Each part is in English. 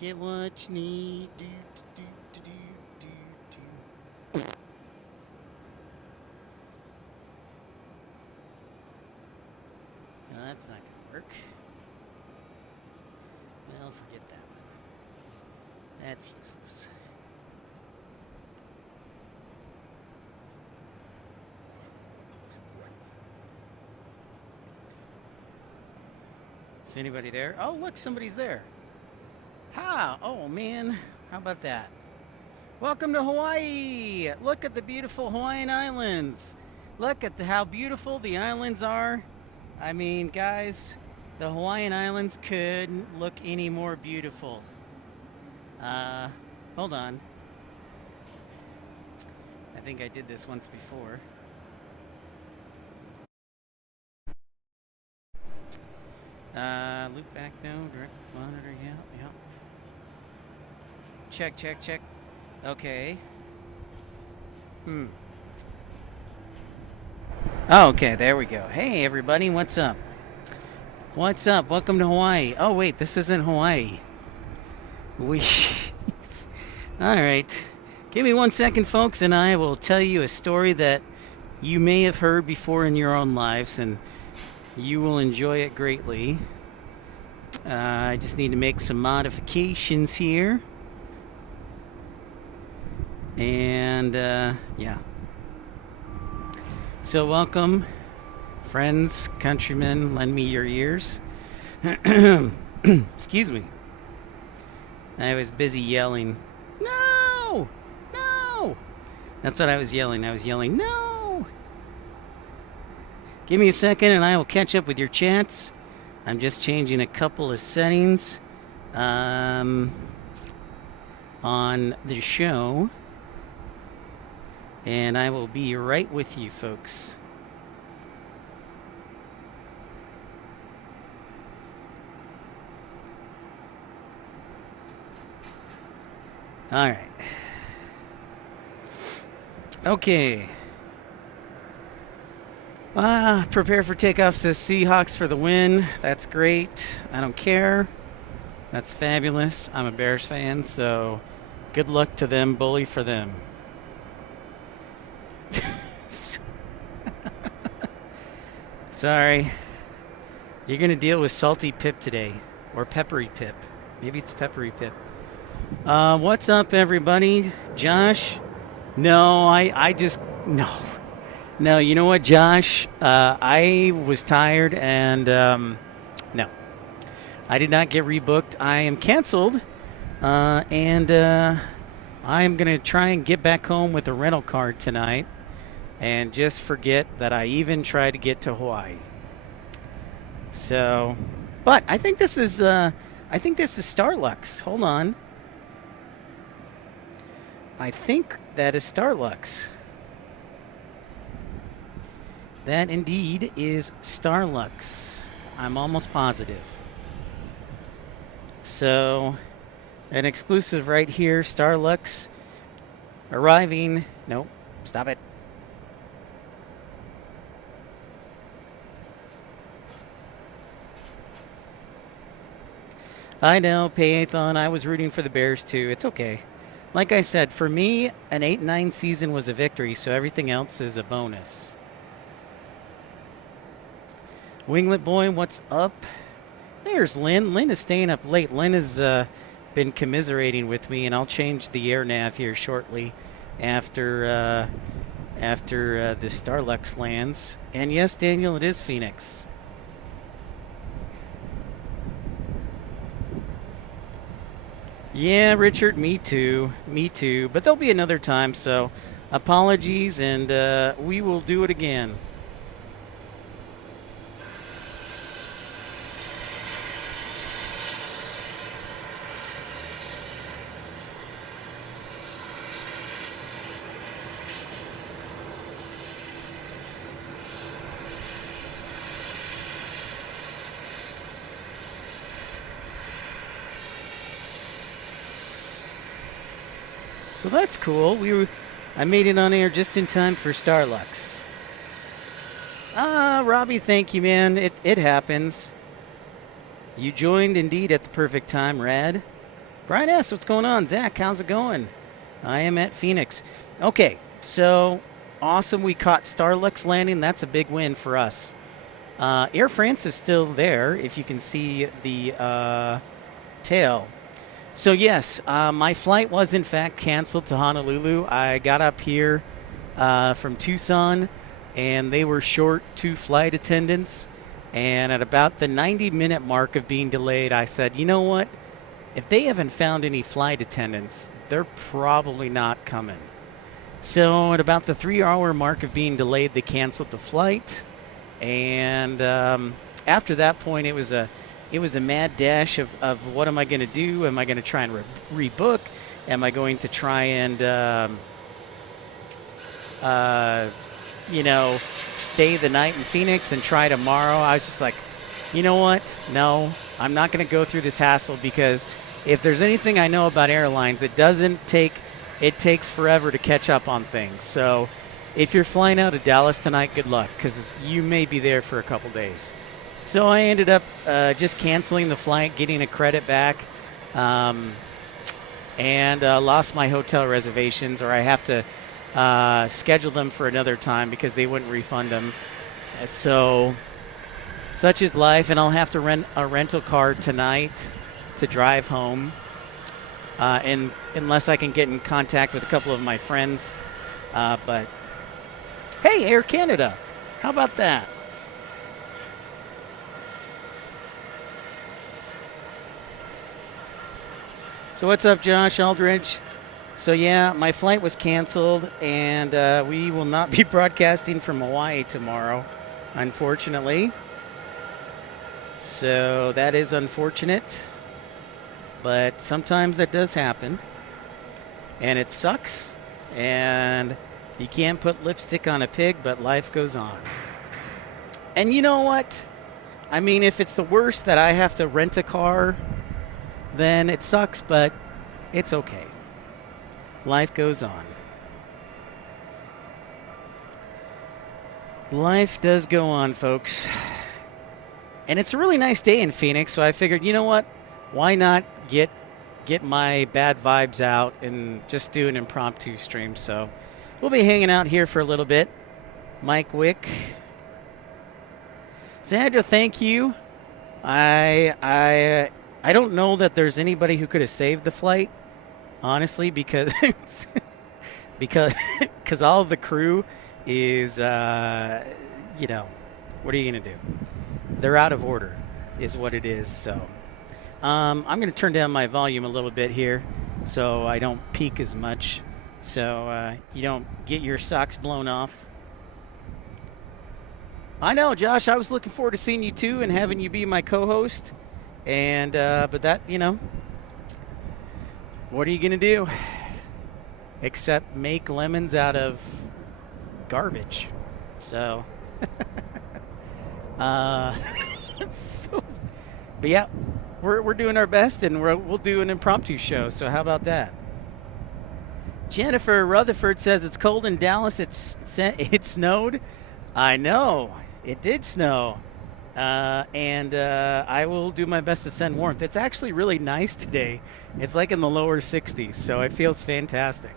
Get what you need. Do, do, do, do, do, do. No, that's not going to work. Well, forget that one. That's useless. Is anybody there? Oh, look, somebody's there. Ha! Oh, man. How about that? Welcome to Hawaii. Look at the beautiful Hawaiian Islands. Look at how beautiful the islands are. I mean, guys, the Hawaiian Islands couldn't look any more beautiful. Hold on. I think I did this once before. Loop back, no. Direct monitor, yeah. Check. Okay. Oh, okay, there we go. Hey, everybody, what's up? What's up? Welcome to Hawaii. Oh, wait, this isn't Hawaii. All right. Give me 1 second, folks, and I will tell you a story that you may have heard before in your own lives, and you will enjoy it greatly. I just need to make some modifications here. And, yeah. So welcome, friends, countrymen, lend me your ears. Excuse me. I was busy yelling, no! No! That's what I was yelling. I was yelling, no! Give me a second and I will catch up with your chats. I'm just changing a couple of settings on the show. And I will be right with you, folks. All right. Okay. Prepare for takeoff, says Seahawks for the win. That's great. I don't care. That's fabulous. I'm a Bears fan, so good luck to them. Bully for them. Sorry. You're going to deal with salty Pip today. Or peppery Pip. Maybe it's peppery Pip. What's up, everybody? Josh? No, I just... No, you know what, Josh? I was tired and... no. I did not get rebooked. I am canceled. And I am going to try and get back home with a rental car tonight. And just forget that I even tried to get to Hawaii. So, but I think this is Starlux. Hold on. I think that is Starlux. That indeed is Starlux. I'm almost positive. So, an exclusive right here, Starlux arriving. Nope, stop it. I know, Payathon, I was rooting for the Bears too. It's okay. Like I said, for me, an 8-9 season was a victory, so everything else is a bonus. Winglet Boy, what's up? There's Lynn. Lynn is staying up late. Lynn has been commiserating with me, and I'll change the air nav here shortly after the Starlux lands. And yes, Daniel, it is Phoenix. Yeah, Richard, me too. But there'll be another time, so apologies, and we will do it again. So that's cool. I made it on air just in time for Starlux. Robbie, thank you, man. It happens. You joined indeed at the perfect time, Rad. Brian S., what's going on? Zach, how's it going? I am at Phoenix. Okay, so awesome. We caught Starlux landing. That's a big win for us. Air France is still there, if you can see the tail. So yes, my flight was in fact canceled to Honolulu. I got up here from Tucson, and they were short 2 flight attendants. And at about the 90-minute mark of being delayed, I said, you know what? If they haven't found any flight attendants, they're probably not coming. So at about the 3-hour mark of being delayed, they canceled the flight. And after that point, it was a mad dash of what am I going to do? Am I going to try and rebook? Am I going to try and stay the night in Phoenix and try tomorrow? I was just like, you know what? No, I'm not going to go through this hassle, because if there's anything I know about airlines, it takes forever to catch up on things. So if you're flying out of Dallas tonight, good luck, because you may be there for a couple days. So I ended up just canceling the flight, getting a credit back, and lost my hotel reservations, or I have to schedule them for another time because they wouldn't refund them. So such is life, and I'll have to rent a rental car tonight to drive home, and unless I can get in contact with a couple of my friends. But hey, Air Canada, how about that? So what's up, Josh Aldridge? So yeah, my flight was canceled, and we will not be broadcasting from Hawaii tomorrow, unfortunately. So that is unfortunate, but sometimes that does happen, and it sucks, and you can't put lipstick on a pig, but life goes on. And you know what? I mean, if it's the worst that I have to rent a car, then it sucks, but it's okay. Life goes on. Life does go on, folks. And it's a really nice day in Phoenix, so I figured, you know what? Why not get my bad vibes out and just do an impromptu stream? So we'll be hanging out here for a little bit. Mike Wick. Sandra, thank you. I don't know that there's anybody who could have saved the flight, honestly, because all of the crew is, what are you going to do? They're out of order is what it is. So I'm going to turn down my volume a little bit here so I don't peak as much, so you don't get your socks blown off. I know, Josh, I was looking forward to seeing you too and having you be my co-host. And but that, what are you going to do except make lemons out of garbage? So but yeah, we're doing our best, and we'll do an impromptu show. So how about that? Jennifer Rutherford says it's cold in Dallas. It snowed. I know it did snow, and I will do my best to send warmth. It's actually really nice today. It's like in the lower 60s, so it feels fantastic.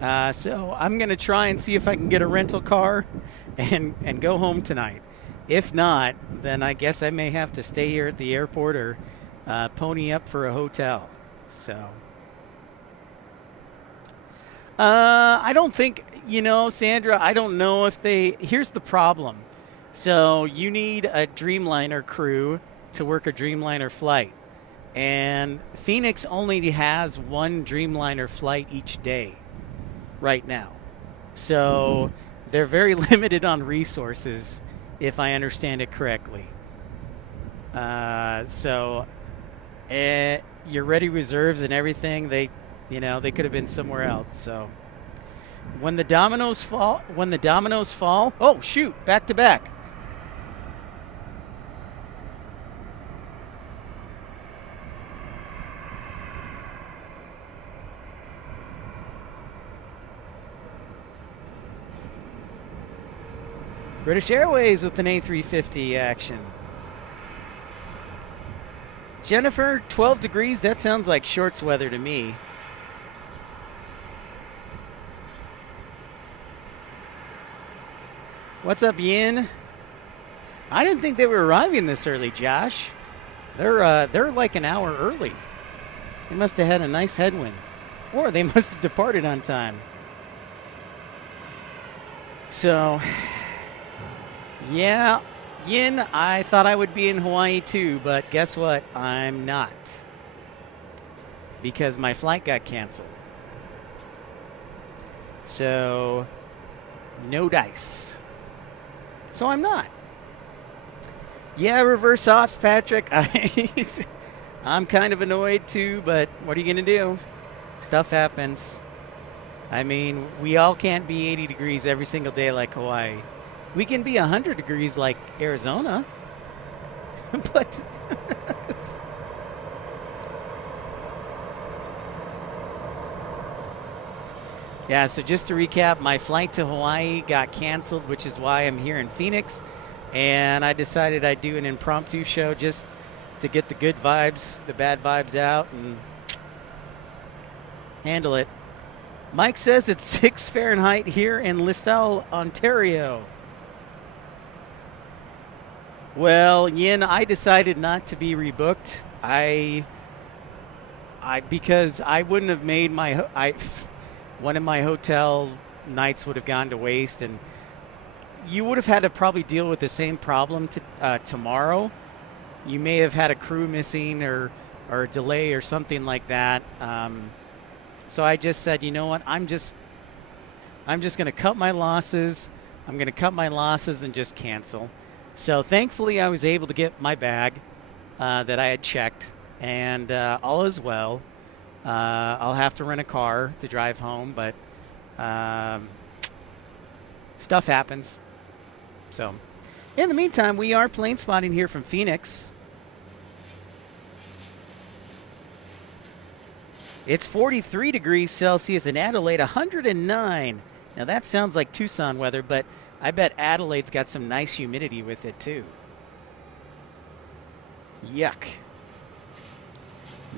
So I'm gonna try and see if I can get a rental car and go home tonight. If not, then I guess I may have to stay here at the airport or pony up for a hotel. So I don't think, Sandra, I don't know if here's the problem. So you need a Dreamliner crew to work a Dreamliner flight. And Phoenix only has one Dreamliner flight each day right now. So they're very limited on resources, if I understand it correctly. So your ready reserves and everything, they could have been somewhere else. So when the dominoes fall, oh shoot, back to back. British Airways with an A350 action. Jennifer, 12 degrees, that sounds like shorts weather to me. What's up, Yin? I didn't think they were arriving this early, Josh. They're like an hour early. They must have had a nice headwind. Or they must have departed on time. So, yeah, Yin, I thought I would be in Hawaii too, but guess what? I'm not. Because my flight got canceled. So, no dice. So I'm not. Yeah, reverse off, Patrick. I'm kind of annoyed too, but what are you going to do? Stuff happens. I mean, we all can't be 80 degrees every single day like Hawaii. We can be 100 degrees like Arizona. But yeah, so just to recap, my flight to Hawaii got canceled, which is why I'm here in Phoenix. And I decided I'd do an impromptu show just to get the good vibes, the bad vibes out, and handle it. Mike says it's 6 Fahrenheit here in Listowel, Ontario. Well, Yin, I decided not to be rebooked. Because I wouldn't have made one of my hotel nights would have gone to waste, and you would have had to probably deal with the same problem tomorrow. You may have had a crew missing or a delay or something like that. So I just said, you know what? I'm just going to cut my losses. I'm going to cut my losses and just cancel. So thankfully, I was able to get my bag that I had checked, and all is well. I'll have to rent a car to drive home, but stuff happens. So in the meantime, we are plane spotting here from Phoenix. It's 43 degrees Celsius in Adelaide, 109. Now that sounds like Tucson weather, but I bet Adelaide's got some nice humidity with it too. Yuck.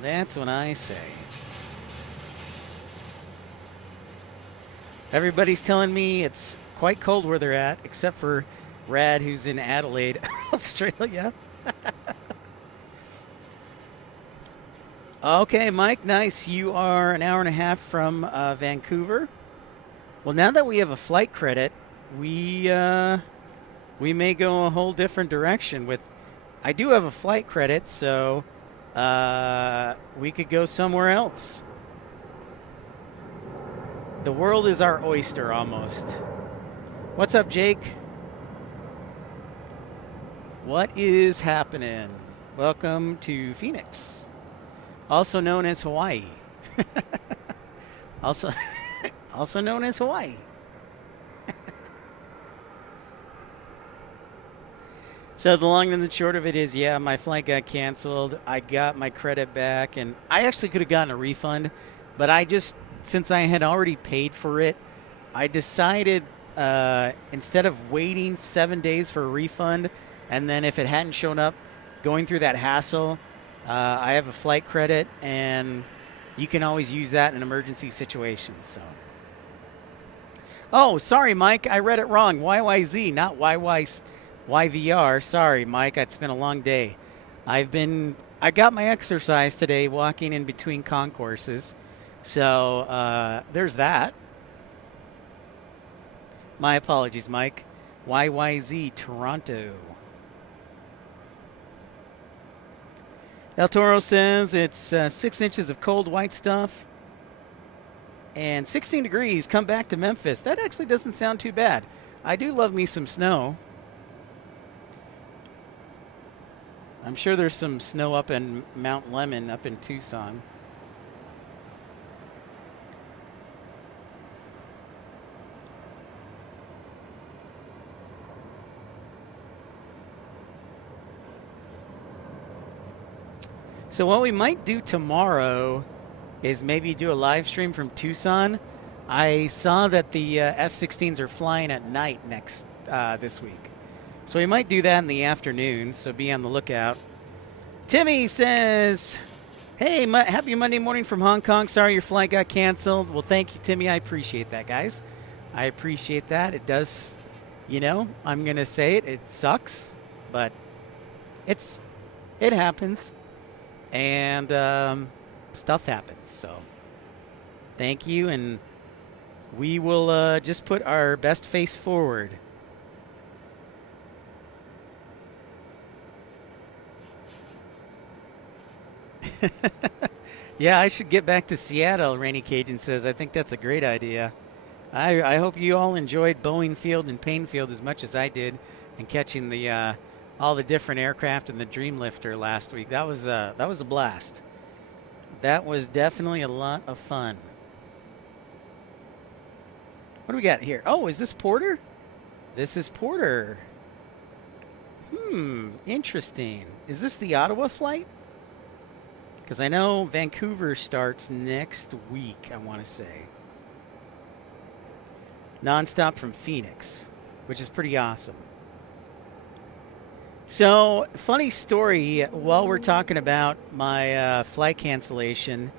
That's what I say. Everybody's telling me it's quite cold where they're at, except for Rad, who's in Adelaide, Australia. Okay, Mike, nice. You are an hour and a half from Vancouver. Well, now that we have a flight credit, we may go a whole different direction. I do have a flight credit, so we could go somewhere else. The world is our oyster, almost. What's up, Jake? What is happening? Welcome to Phoenix, also known as Hawaii. also known as Hawaii. So the long and the short of it is, yeah, my flight got canceled. I got my credit back, and I actually could have gotten a refund, but since I had already paid for it, I decided instead of waiting 7 days for a refund, and then if it hadn't shown up, going through that hassle, I have a flight credit, and you can always use that in emergency situations. So, oh, sorry, Mike, I read it wrong. YYZ, not YVR. Sorry, Mike, it's been a long day. I got my exercise today, walking in between concourses. So there's that. My apologies, Mike. YYZ Toronto. El Toro says it's 6 inches of cold white stuff and 16 degrees. Come back to Memphis. That actually doesn't sound too bad. I do love me some snow. I'm sure there's some snow up in Mount Lemmon up in Tucson. So what we might do tomorrow is maybe do a live stream from Tucson. I saw that the F-16s are flying at night this week. So we might do that in the afternoon, so be on the lookout. Timmy says, hey, happy Monday morning from Hong Kong. Sorry your flight got canceled. Well, thank you, Timmy. I appreciate that, guys. I appreciate that. It does, I'm going to say it. It sucks, but it happens. And stuff happens. So thank you. And we will just put our best face forward. Yeah, I should get back to Seattle, Rainy Cajun says. I think that's a great idea. I hope you all enjoyed Boeing Field and Payne Field as much as I did, and catching the all the different aircraft in the Dreamlifter last week. That was a blast. That was definitely a lot of fun. What do we got here? Oh, is this Porter? This is Porter. Interesting. Is this the Ottawa flight? Because I know Vancouver starts next week, I want to say. Nonstop from Phoenix, which is pretty awesome. So, funny story, while we're talking about my flight cancellation.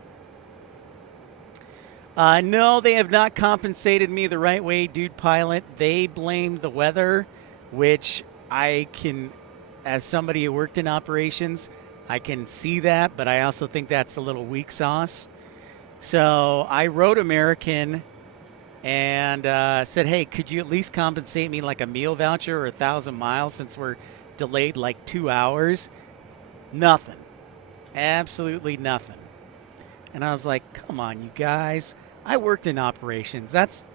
No, they have not compensated me the right way, dude pilot. They blamed the weather, which I can, as somebody who worked in operations, I can see that, but I also think that's a little weak sauce. So I wrote American and said, hey, could you at least compensate me like a meal voucher or 1,000 miles since we're delayed like 2 hours? Nothing. Absolutely nothing. And I was like, come on, you guys. I worked in operations. That's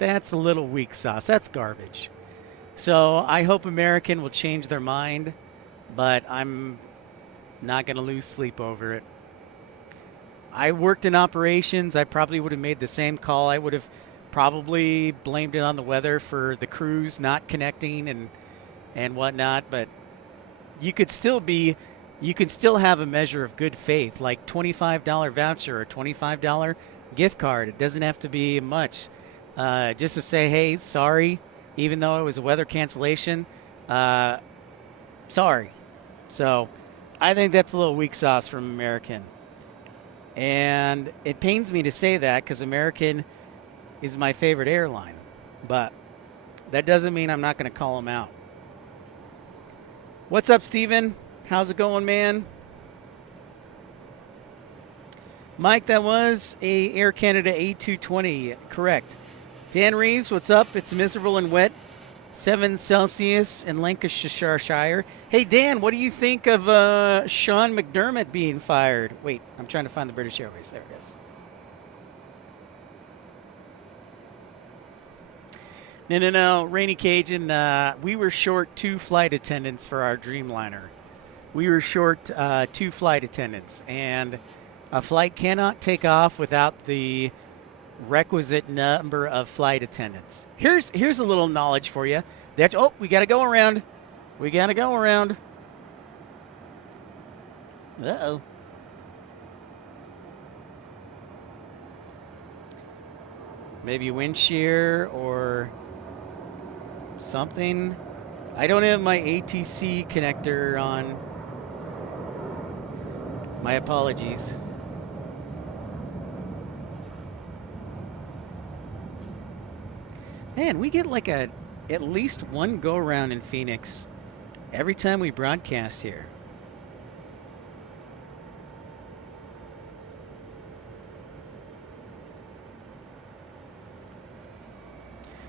a little weak sauce. That's garbage. So I hope American will change their mind, but I'm not going to lose sleep over it. I worked in operations. I probably would have made the same call. I would have probably blamed it on the weather for the crews not connecting and whatnot. But you can still have a measure of good faith, like $25 voucher or $25 gift card. It doesn't have to be much. Just to say, hey, sorry, even though it was a weather cancellation, sorry. So I think that's a little weak sauce from American. And it pains me to say that because American is my favorite airline. But that doesn't mean I'm not going to call them out. What's up, Steven? How's it going, man? Mike, that was a Air Canada A220. Correct. Dan Reeves, what's up? It's miserable and wet. 7 Celsius in Lancashire. Hey, Dan, what do you think of Sean McDermott being fired? Wait, I'm trying to find the British Airways. There it is. No. Rainy Cajun, we were short 2 flight attendants for our Dreamliner. We were short 2 flight attendants, and a flight cannot take off without the requisite number of flight attendants. Here's a little knowledge for you. We got to go around. Uh-oh. Maybe wind shear or something. I don't have my ATC connector on. My apologies. Man, we get like at least one go around in Phoenix every time we broadcast here.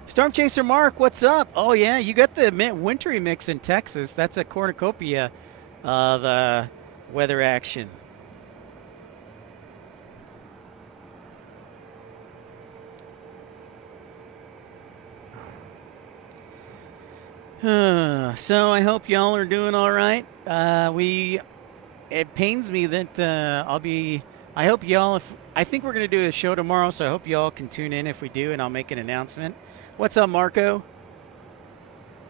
Storm Chaser Mark, what's up? Oh yeah, you got the wintry mix in Texas. That's a cornucopia of weather action. So I hope y'all are doing all right. It pains me that I hope y'all, I think we're going to do a show tomorrow, so I hope y'all can tune in if we do, and I'll make an announcement. What's up, Marco?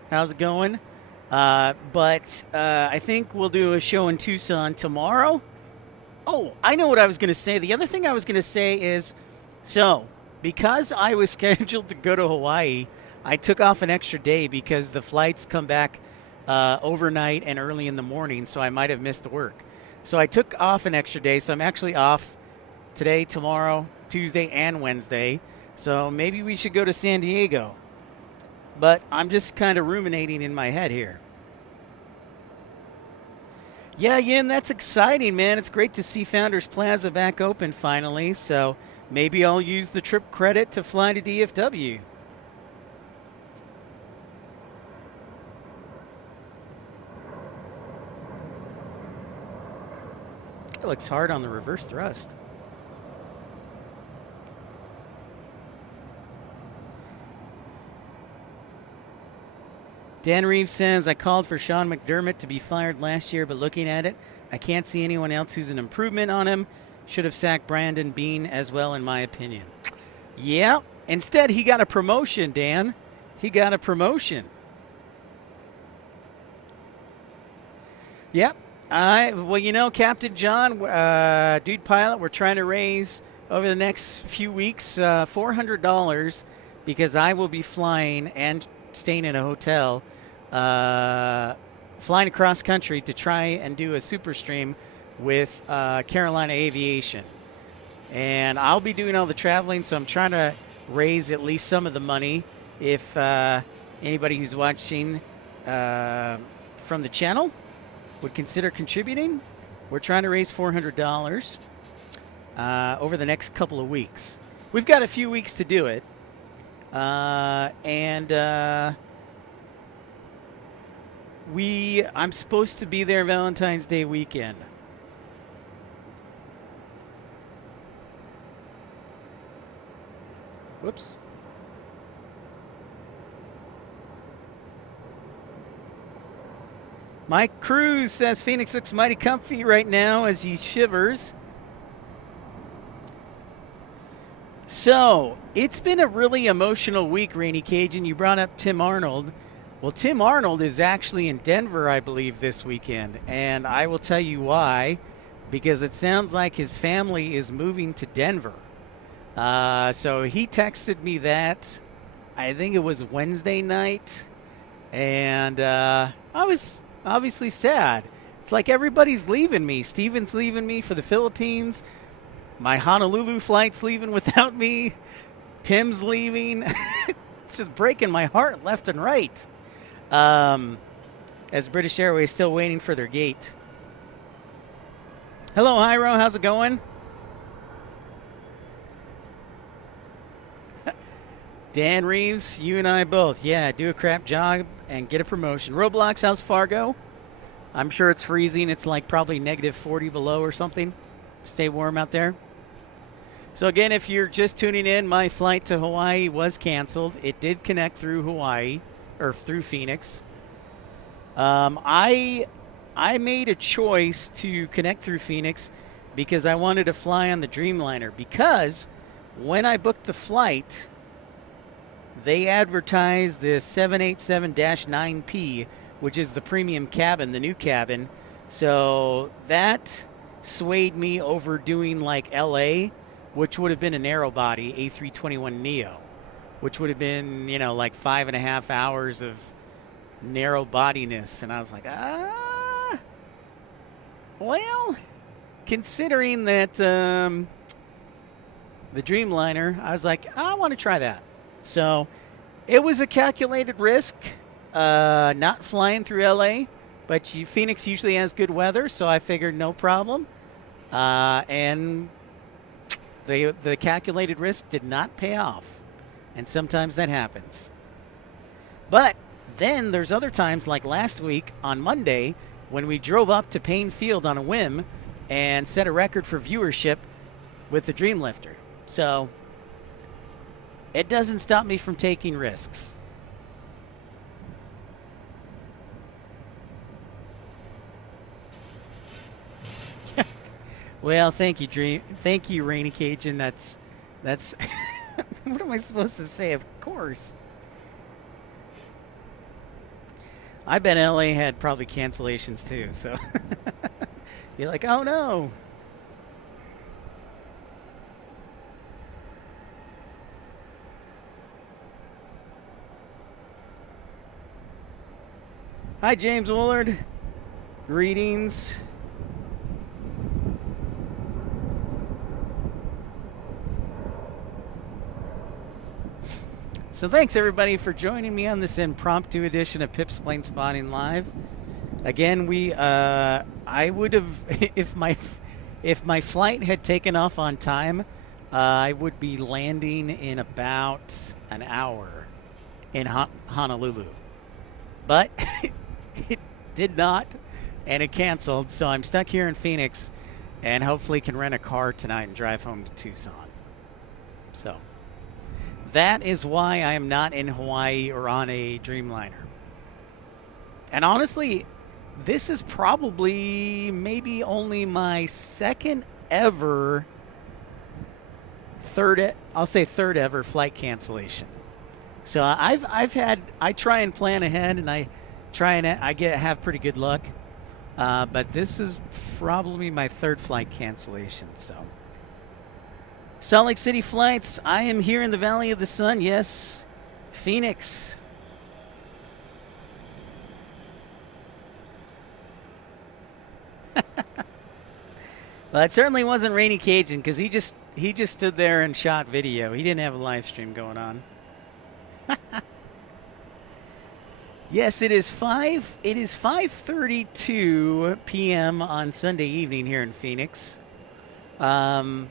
How's it going? But I think we'll do a show in Tucson tomorrow. Oh, I know what I was going to say. The other thing I was going to say is, so because I was scheduled to go to Hawaii, I took off an extra day because the flights come back overnight and early in the morning, so I might have missed work. So I took off an extra day, so I'm actually off today, tomorrow, Tuesday, and Wednesday. So maybe we should go to San Diego. But I'm just kind of ruminating in my head here. Yeah, Yin, that's exciting, man. It's great to see Founders Plaza back open finally. So maybe I'll use the trip credit to fly to DFW. It looks hard on the reverse thrust. Dan Reeves says, I called for Sean McDermott to be fired last year, but looking at it, I can't see anyone else who's an improvement on him. Should have sacked Brandon Bean as well, in my opinion. Yeah, instead he got a promotion, Dan. He got a promotion. Yep. Well, you know, Captain John, Dude Pilot, we're trying to raise over the next few weeks $400 because I will be flying and staying in a hotel, flying across country to try and do a super stream with Carolina Aviation. And I'll be doing all the traveling, so I'm trying to raise at least some of the money. If anybody who's watching from the channel would consider contributing, we're trying to raise $400 over the next couple of weeks. We've got a few weeks to do it. I'm supposed to be there Valentine's Day weekend. Whoops. Mike Cruz says Phoenix looks mighty comfy right now as he shivers. So, it's been a really emotional week, Rainy Cajun. You brought up Tim Arnold. Well, Tim Arnold is actually in Denver, I believe, this weekend. And I will tell you why. Because it sounds like his family is moving to Denver. So he texted me that, I think it was Wednesday night. And I was obviously sad. It's like everybody's leaving me. Steven's leaving me for the Philippines. My Honolulu flight's leaving without me. Tim's leaving. It's just breaking my heart left and right. As British Airways still waiting for their gate. Hello, Hyro. How's it going? Dan Reeves, you and I both. Yeah, do a crap job and get a promotion. Roblox, how's Fargo? I'm sure it's freezing. It's like probably negative 40 below or something. Stay warm out there. So again, if you're just tuning in, my flight to Hawaii was canceled. It did connect through Hawaii, or through Phoenix. I made a choice to connect through Phoenix because I wanted to fly on the Dreamliner. Because when I booked the flight, they advertised the 787-9P, which is the premium cabin, the new cabin. So that swayed me over doing like LA, which would have been a narrow body A321neo, which would have been, you know, like 5.5 hours of narrow bodiness. And I was like, well, considering that the Dreamliner, I was like, I want to try that. So it was a calculated risk, not flying through LA, but Phoenix usually has good weather, so I figured no problem. And the calculated risk did not pay off. And sometimes that happens. But then there's other times, like last week on Monday, when we drove up to Payne Field on a whim and set a record for viewership with the Dreamlifter. So it doesn't stop me from taking risks. Well, thank you, Thank you, Rainy Cajun. That's what am I supposed to say? Of course. I bet LA had probably cancellations too, so you're like, oh no. Hi, James Woolard. Greetings. So thanks everybody for joining me on this impromptu edition of Pip's Planespotting Live. Again, I would have if my flight had taken off on time, I would be landing in about an hour in Honolulu. But it did not, and it canceled, so I'm stuck here in Phoenix and hopefully can rent a car tonight and drive home to Tucson. So that is why I am not in Hawaii or on a Dreamliner. And honestly, this is probably maybe only my second ever, third ever flight cancellation. So I try and plan ahead, and I have pretty good luck. But this is probably my third flight cancellation. So Salt Lake City flights. I am here in the Valley of the Sun. Yes, Phoenix. Well, it certainly wasn't Rainy Cajun because he just stood there and shot video. He didn't have a live stream going on. Yes, it is 5:32 p.m. on Sunday evening here in Phoenix. Sunday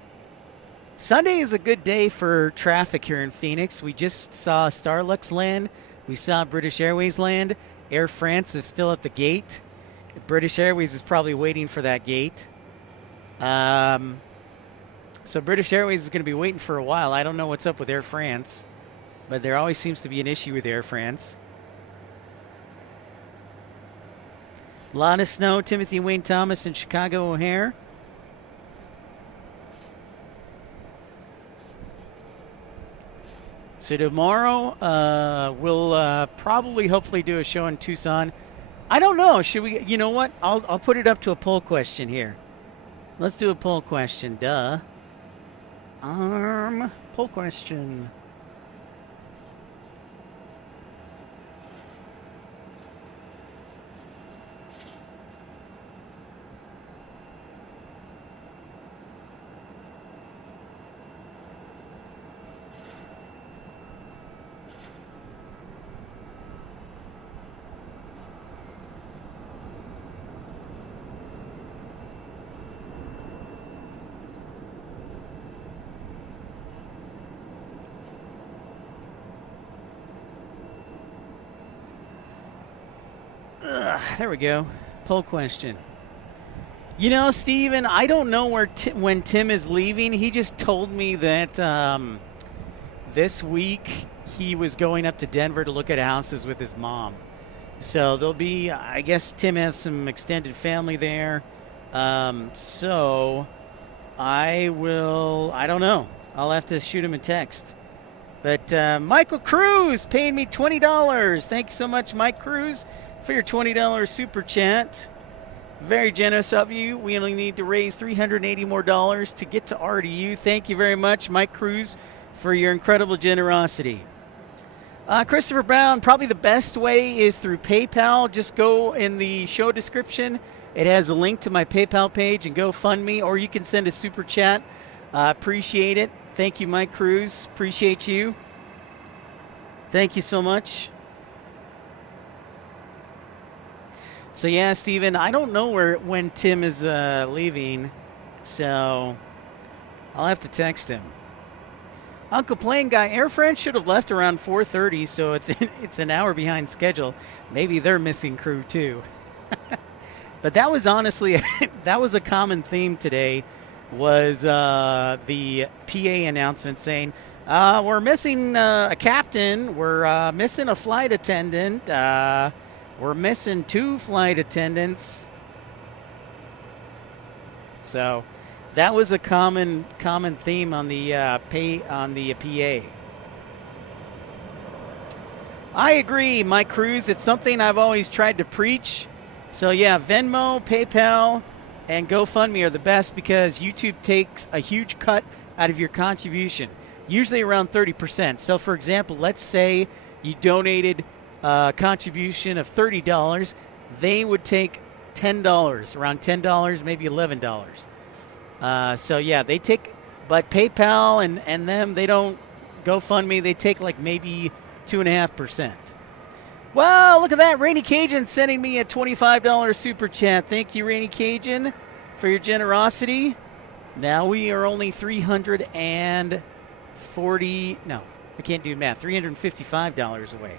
is a good day for traffic here in Phoenix. We just saw Starlux land. We saw British Airways land. Air France is still at the gate. British Airways is probably waiting for that gate. So British Airways is going to be waiting for a while. I don't know what's up with Air France, but there always seems to be an issue with Air France. A lot of snow. Timothy Wayne Thomas in Chicago O'Hare. So tomorrow we'll probably hopefully do a show in Tucson. I don't know. Should we? You know what? I'll put it up to a poll question here. Let's do a poll question. Duh. Poll question. There we go. Poll question. You know, Steven, I don't know when Tim is leaving. He just told me that this week he was going up to Denver to look at houses with his mom. So there'll be, I guess Tim has some extended family there. So I don't know. I'll have to shoot him a text. But Michael Cruz paying me $20. Thank you so much, Mike Cruz, for your $20 super chat. Very generous of you. We only need to raise $380 more to get to RDU. Thank you very much, Mike Cruz, for your incredible generosity. Christopher Brown, probably the best way is through PayPal. Just go in the show description. It has a link to my PayPal page and GoFundMe, or you can send a super chat. Appreciate it. Thank you, Mike Cruz. Appreciate you. Thank you so much. So yeah, Steven, I don't know when Tim is leaving, so I'll have to text him. Uncle Plane Guy, Air France should have left around 4:30, so it's an hour behind schedule. Maybe they're missing crew too. But that was honestly that was a common theme today. Was the PA announcement saying we're missing a captain, we're missing a flight attendant. We're missing 2 flight attendants. So that was a common theme on the PA. I agree, Mike Cruz. It's something I've always tried to preach. So yeah, Venmo, PayPal, and GoFundMe are the best because YouTube takes a huge cut out of your contribution, usually around 30%. So for example, let's say you donated contribution of $30, they would take $10, around $10, maybe $11. So yeah, they take, but PayPal and them, they don't GoFundMe, they take like maybe 2.5%. Wow, look at that. Rainy Cajun sending me a $25 super chat. Thank you, Rainy Cajun, for your generosity. Now we are only $355 away.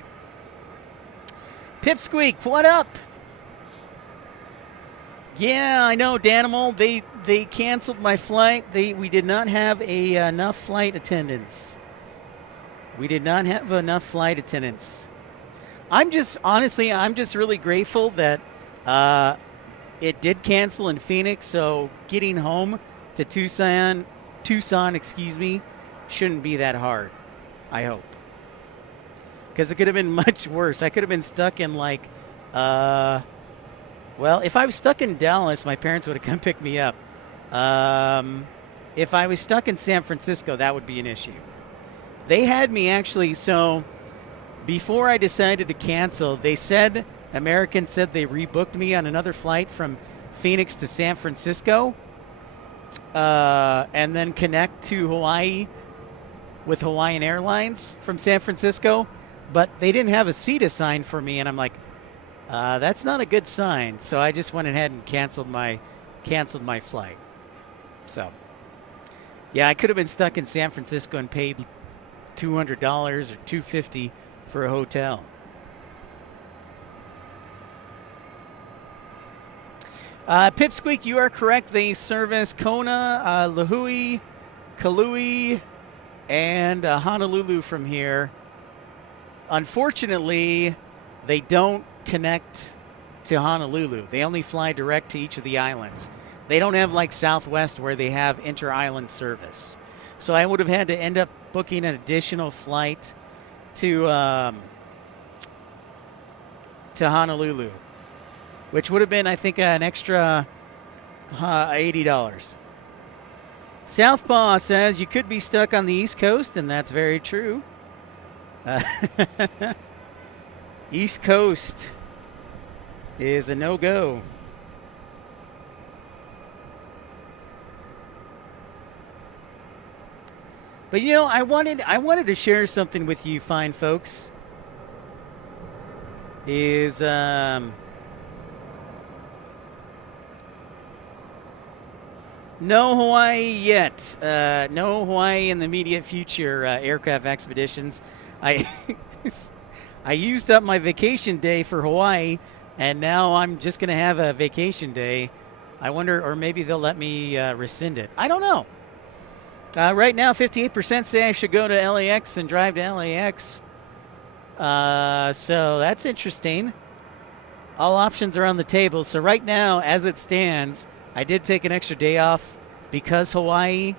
Pipsqueak, what up? Yeah, I know, Danimal. They canceled my flight. We did not have enough flight attendants. I'm just really grateful that it did cancel in Phoenix. So getting home to Tucson, shouldn't be that hard. I hope, because it could have been much worse. I could have been stuck in like. Well, if I was stuck in Dallas, my parents would have come pick me up. If I was stuck in San Francisco, that would be an issue. They had me actually, so before I decided to cancel, American said they rebooked me on another flight from Phoenix to San Francisco, and then connect to Hawaii with Hawaiian Airlines from San Francisco, but they didn't have a seat assigned for me, and I'm like, that's not a good sign. So I just went ahead and canceled my flight. So, yeah, I could have been stuck in San Francisco and paid $200 or $250 for a hotel. Pipsqueak, you are correct. They service Kona, Lahui, Kalui, and Honolulu from here. Unfortunately, they don't connect to Honolulu. They only fly direct to each of the islands. They don't have like Southwest where they have inter-island service. So I would have had to end up booking an additional flight to Honolulu, which would have been, I think, an extra $80. Southpaw says you could be stuck on the East Coast, and that's very true. East Coast is a no-go. But you know, I wanted to share something with you fine folks. No Hawaii yet. No Hawaii in the immediate future, aircraft expeditions. I used up my vacation day for Hawaii, and now I'm just going to have a vacation day. I wonder, or maybe they'll let me rescind it. I don't know. Right now, 58% say I should go to LAX and drive to LAX. So that's interesting. All options are on the table. So right now, as it stands, I did take an extra day off because Hawaii,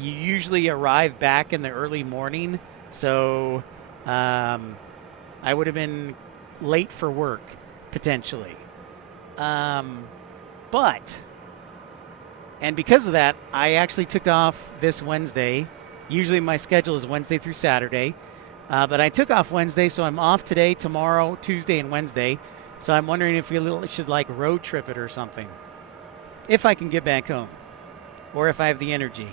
you usually arrive back in the early morning. So I would have been late for work, potentially. And because of that, I actually took off this Wednesday. Usually my schedule is Wednesday through Saturday. But I took off Wednesday, so I'm off today, tomorrow, Tuesday, and Wednesday. So I'm wondering if we should like road trip it or something. If I can get back home. Or if I have the energy.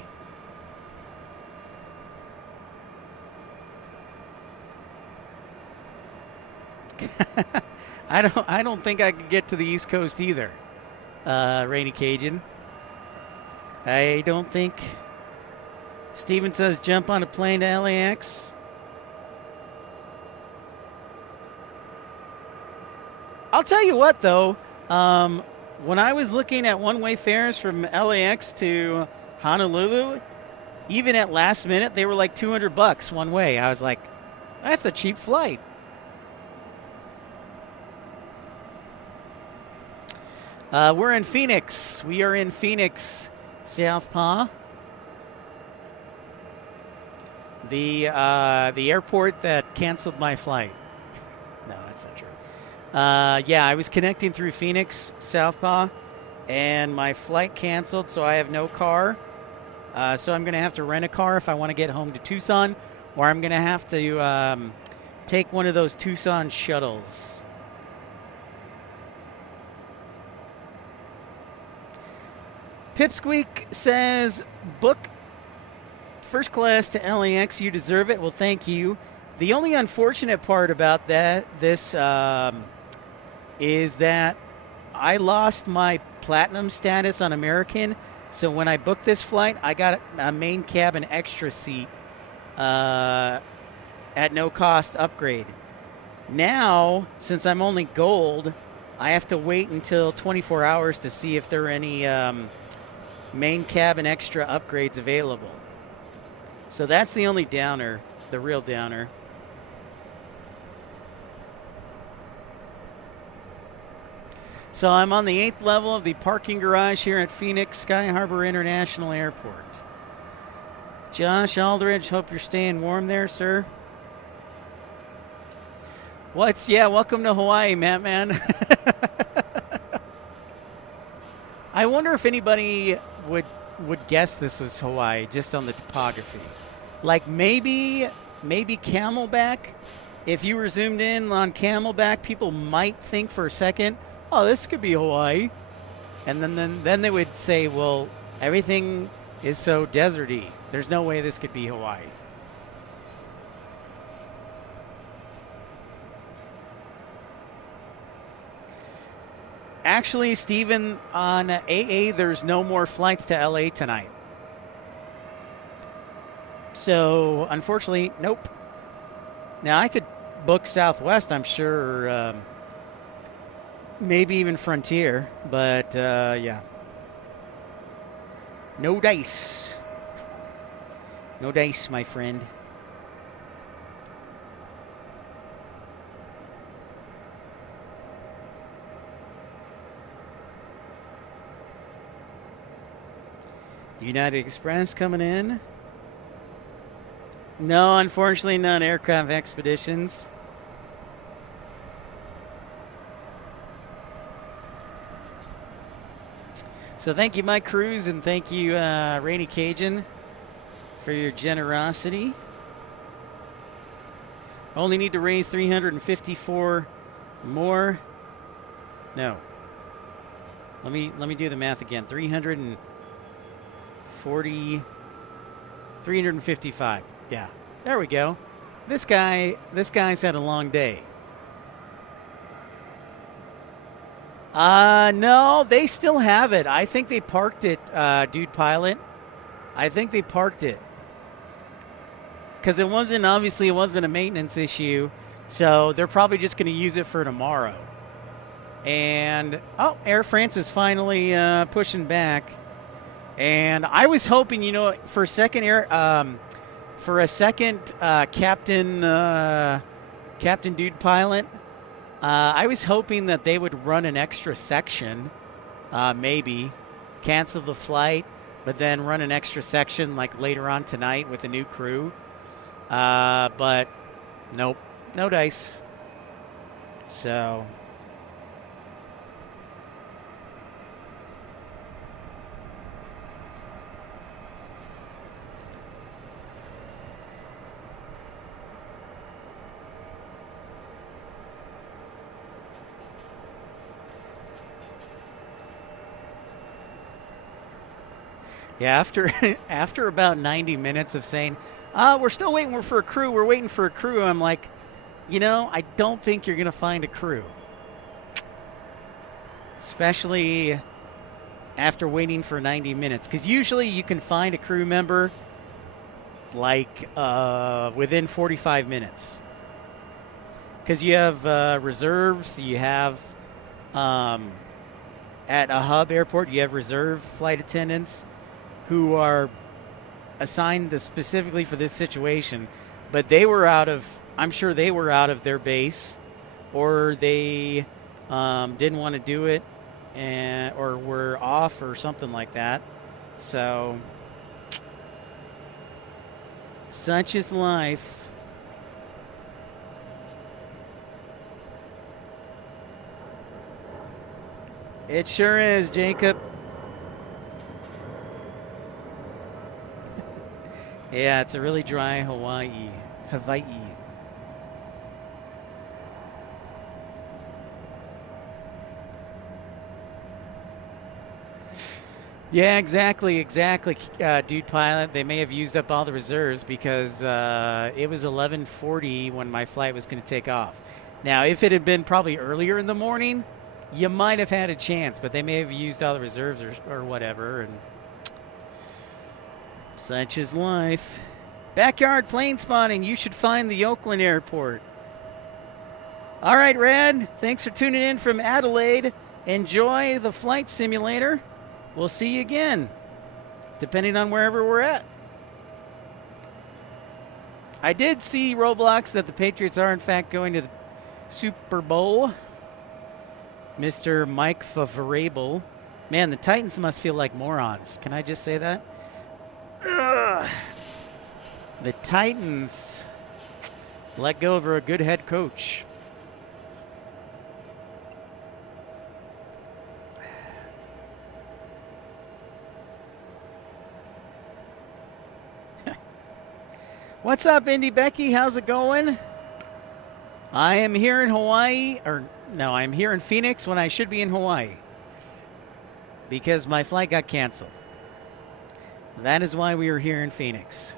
I don't think I could get to the East Coast either, Rainy Cajun. I don't think. Steven says jump on a plane to LAX. I'll tell you what, though. When I was looking at one-way fares from LAX to Honolulu, even at last minute, they were like $200 one way. I was like, that's a cheap flight. We're in Phoenix. We are in Phoenix, Southpaw. The airport that canceled my flight. No, that's not true. Yeah, I was connecting through Phoenix, Southpaw, and my flight canceled, so I have no car. So I'm going to have to rent a car if I want to get home to Tucson, or I'm going to have to take one of those Tucson shuttles. Pipsqueak says, book first class to LAX. You deserve it. Well, thank you. The only unfortunate part about this is that I lost my platinum status on American. So when I booked this flight, I got a main cabin extra seat at no cost upgrade. Now, since I'm only gold, I have to wait until 24 hours to see if there are any main cabin extra upgrades available. So that's the only downer, the real downer. So I'm on the 8th level of the parking garage here at Phoenix Sky Harbor International Airport. Josh Aldridge, hope you're staying warm there, sir. Yeah, welcome to Hawaii, man. I wonder if anybody would guess this was Hawaii just on the topography. Like maybe Camelback. If you were zoomed in on Camelback, people might think for a second, oh, this could be Hawaii. And then they would say, well, everything is so deserty. There's no way this could be Hawaii. Actually, Steven, on AA, there's no more flights to LA tonight. So, unfortunately, nope. Now, I could book Southwest, I'm sure, or maybe even Frontier, but yeah. No dice. No dice, my friend. United Express coming in. No, unfortunately, not Aircraft Expeditions. So thank you, Mike Cruz, and thank you, Rainy Cajun, for your generosity. Only need to raise 354 more. No. Let me do the math again. 355. Yeah, there we go. This guy's had a long day. No, they still have it. I think they parked it, Dude Pilot. I think they parked it. Because it wasn't a maintenance issue. So they're probably just going to use it for tomorrow. And, Air France is finally pushing back. And I was hoping, for a second Captain Dude Pilot, I was hoping that they would run an extra section, maybe cancel the flight, but then run an extra section like later on tonight with a new crew. But nope, no dice. So. Yeah, after about 90 minutes of saying, we're still waiting for a crew, we're waiting for a crew, I'm like, I don't think you're going to find a crew. Especially after waiting for 90 minutes. Because usually you can find a crew member like within 45 minutes. Because you have reserves, you have, at a hub airport, you have reserve flight attendants who are assigned specifically for this situation, but I'm sure they were out of their base, or they didn't want to do it, or were off or something like that. So, such is life. It sure is, Jacob. Yeah, it's a really dry Hawaii. Yeah, exactly, dude pilot. They may have used up all the reserves because it was 11:40 when my flight was going to take off. Now, if it had been probably earlier in the morning, you might have had a chance, but they may have used all the reserves or whatever, and such is life. Backyard plane spotting. You should find the Oakland airport. All right, Rad. Thanks for tuning in from Adelaide. Enjoy the flight simulator. We'll see you again, depending on wherever we're at. I did see Roblox that the Patriots are, in fact, going to the Super Bowl. Mr. Mike Favorable. Man, the Titans must feel like morons. Can I just say that? Ugh. The Titans let go of a good head coach. What's up, Indy Becky? How's it going? I am here in Hawaii, or no, I'm here in Phoenix when I should be in Hawaii because my flight got canceled. That is why we were here in Phoenix.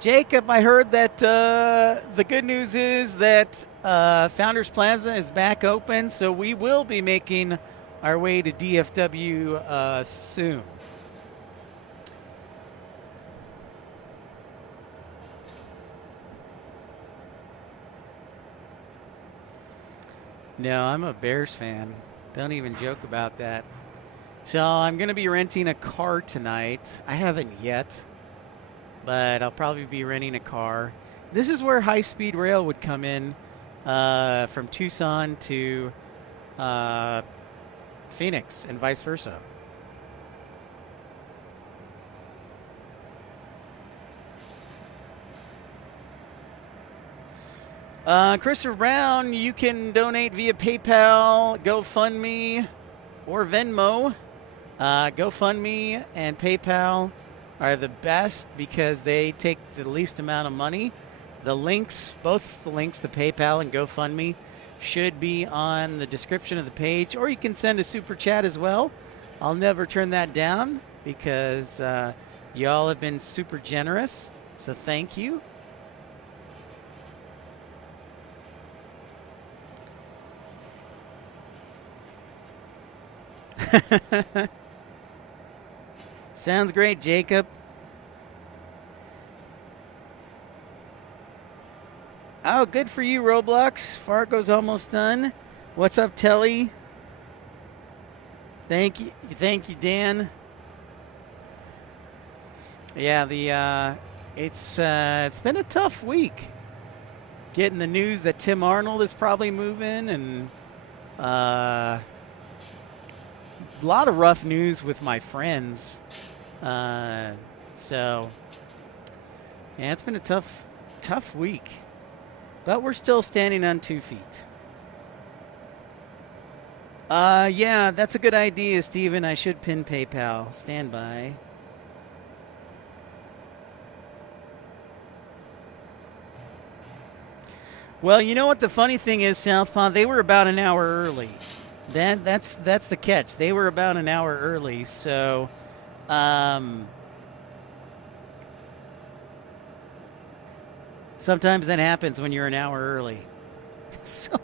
Jacob, I heard that the good news is that Founders Plaza is back open, so we will be making our way to DFW soon. No, I'm a Bears fan. Don't even joke about that. So I'm going to be renting a car tonight. I haven't yet, but I'll probably be renting a car. This is where high-speed rail would come in from Tucson to Phoenix and vice versa. Christopher Brown, you can donate via PayPal, GoFundMe, or Venmo. GoFundMe and PayPal are the best because they take the least amount of money. The links, both the links, the PayPal and GoFundMe, should be on the description of the page, or you can send a super chat as well. I'll never turn that down because y'all have been super generous, so thank you. Sounds great, Jacob. Oh, good for you, Roblox. Fargo's almost done. What's up, Telly? Thank you, Dan. Yeah, it's been a tough week. Getting the news that Tim Arnold is probably moving, and a lot of rough news with my friends. So, yeah, it's been a tough week. But we're still standing on 2 feet. Yeah, that's a good idea, Steven. I should pin PayPal. Stand by. Well, you know what the funny thing is, Southpaw? They were about an hour early. That's the catch. They were about an hour early, so sometimes that happens when you're an hour early. So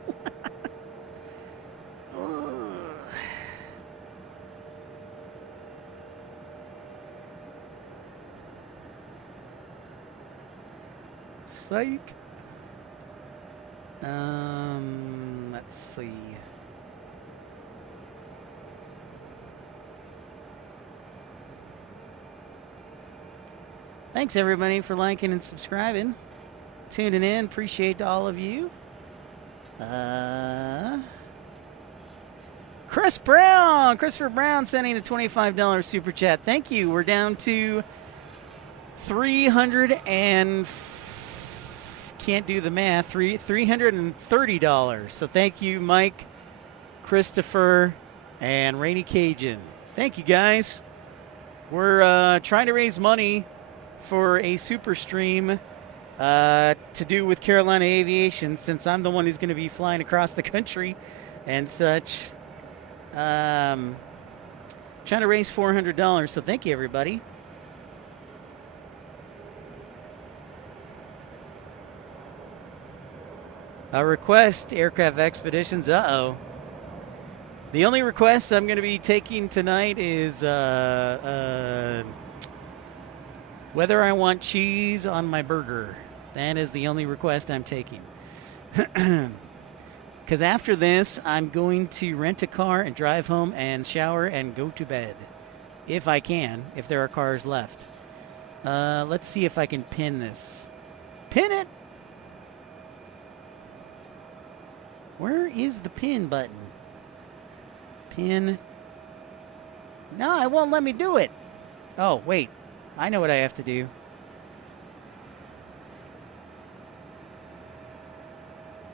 psych. Let's see. Thanks, everybody, for liking and subscribing. Tuning in. Appreciate all of you. Christopher Brown sending a $25 super chat. Thank you. We're down to 300 and can't do the math. $330. So thank you, Mike, Christopher, and Rainy Cajun. Thank you, guys. We're trying to raise money for a super stream to do with Carolina Aviation, since I'm the one who's going to be flying across the country and such. Trying Trying to raise $400, so thank you, everybody. A request, Aircraft Expeditions. Uh-oh. The only request I'm going to be taking tonight is whether I want cheese on my burger. That is the only request I'm taking. Because after this, I'm going to rent a car and drive home and shower and go to bed. If I can, if there are cars left. Let's see if I can pin this. Pin it! Where is the pin button? Pin. No, it won't let me do it. Oh, wait. I know what I have to do.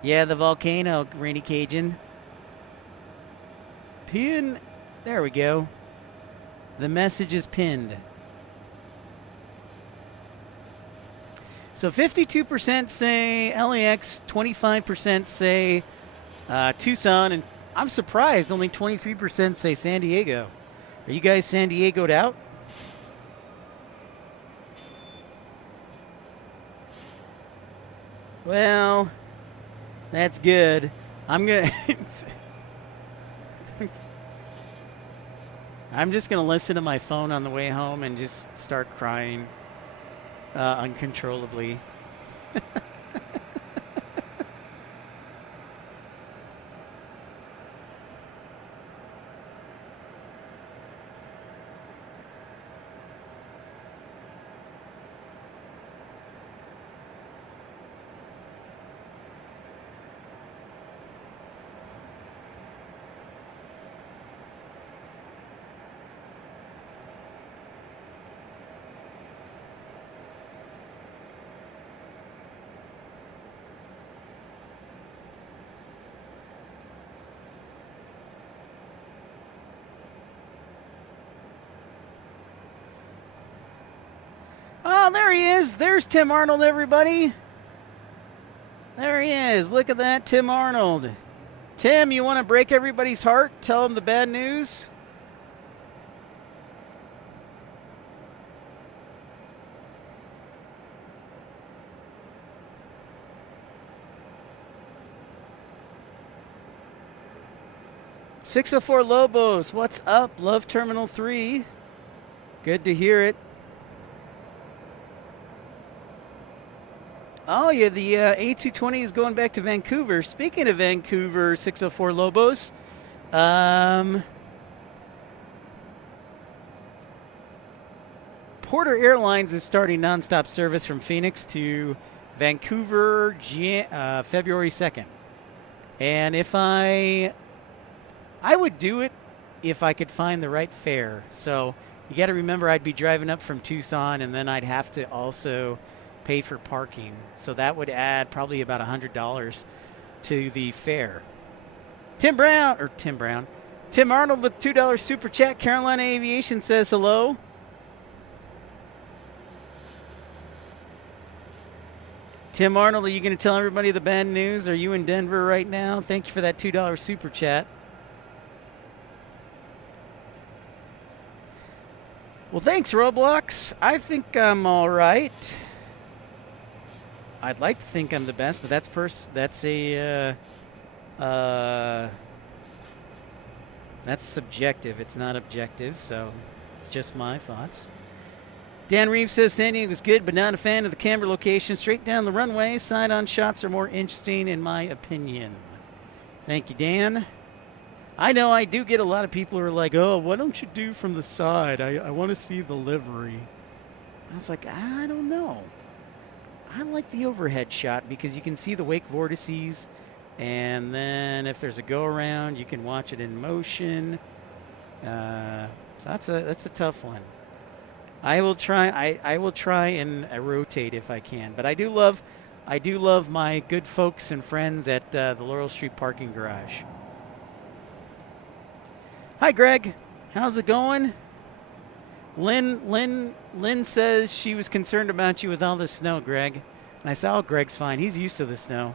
Yeah, the volcano, Rainy Cajun. Pin. There we go. The message is pinned. So 52% say LAX, 25% say Tucson, and I'm surprised only 23% say San Diego. Are you guys San Diego'd out? Well, that's good. I'm just gonna listen to my phone on the way home and just start crying uncontrollably. Oh, there he is. There's Tim Arnold, everybody. There he is. Look at that, Tim Arnold. Tim, you want to break everybody's heart? Tell them the bad news? "604 Lobos, what's up? Love Terminal 3. Good to hear it. Oh, yeah, the A220 is going back to Vancouver. Speaking of Vancouver, 604 Lobos, Porter Airlines is starting nonstop service from Phoenix to Vancouver February 2nd. And if I would do it if I could find the right fare. So you got to remember I'd be driving up from Tucson, and then I'd have to also pay for parking. So that would add probably about $100 to the fare. Tim Arnold with $2 super chat. Carolina Aviation says hello. Tim Arnold, are you going to tell everybody the bad news? Are you in Denver right now? Thank you for that $2 super chat. Well, thanks, Roblox. I think I'm all right. I'd like to think I'm the best, but that's subjective. It's not objective, so it's just my thoughts. Dan Reeves says San Diego was good, but not a fan of the camera location. Straight down the runway, side-on shots are more interesting, in my opinion. Thank you, Dan. I know I do get a lot of people who are like, "Oh, why don't you do from the side? I want to see the livery." I was like, I don't know. I like the overhead shot because you can see the wake vortices, and then if there's a go-around, you can watch it in motion. So that's a tough one. I will try and rotate if I can. But I do love my good folks and friends at the Laurel Street parking garage. Hi, Greg. How's it going? Lynn says she was concerned about you with all the snow, Greg. And I said, "Oh, Greg's fine. He's used to the snow."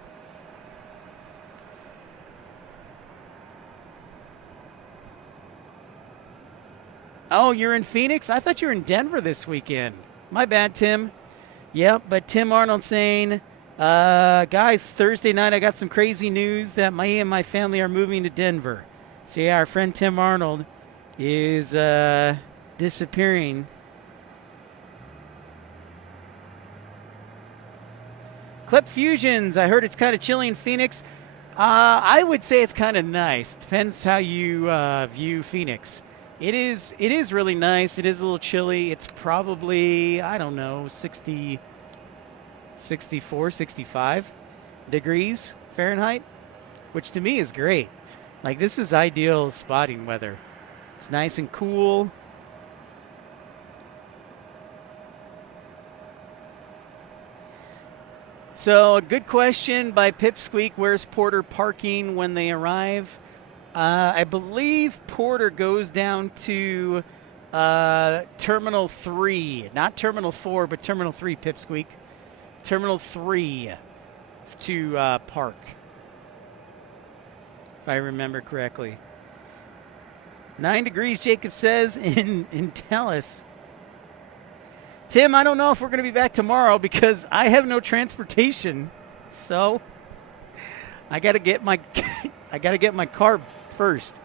Oh, you're in Phoenix? I thought you were in Denver this weekend. My bad, Tim. Yep, but Tim Arnold saying, guys, Thursday night I got some crazy news that me and my family are moving to Denver. So yeah, our friend Tim Arnold is disappearing. Clip Fusions, I heard it's kind of chilly in Phoenix. I would say it's kind of nice. Depends how you view Phoenix. It is really nice. It is a little chilly. It's probably, I don't know, 60, 64, 65 degrees Fahrenheit, which to me is great. Like, this is ideal spotting weather. It's nice and cool. So, a good question by Pipsqueak. Where's Porter parking when they arrive? I believe Porter goes down to Terminal 3. Not Terminal 4, but Terminal 3, Pipsqueak. Terminal 3 to park, if I remember correctly. 9 degrees, Jacob says, in Dallas. Tim, I don't know if we're going to be back tomorrow because I have no transportation. So I got to get my car first.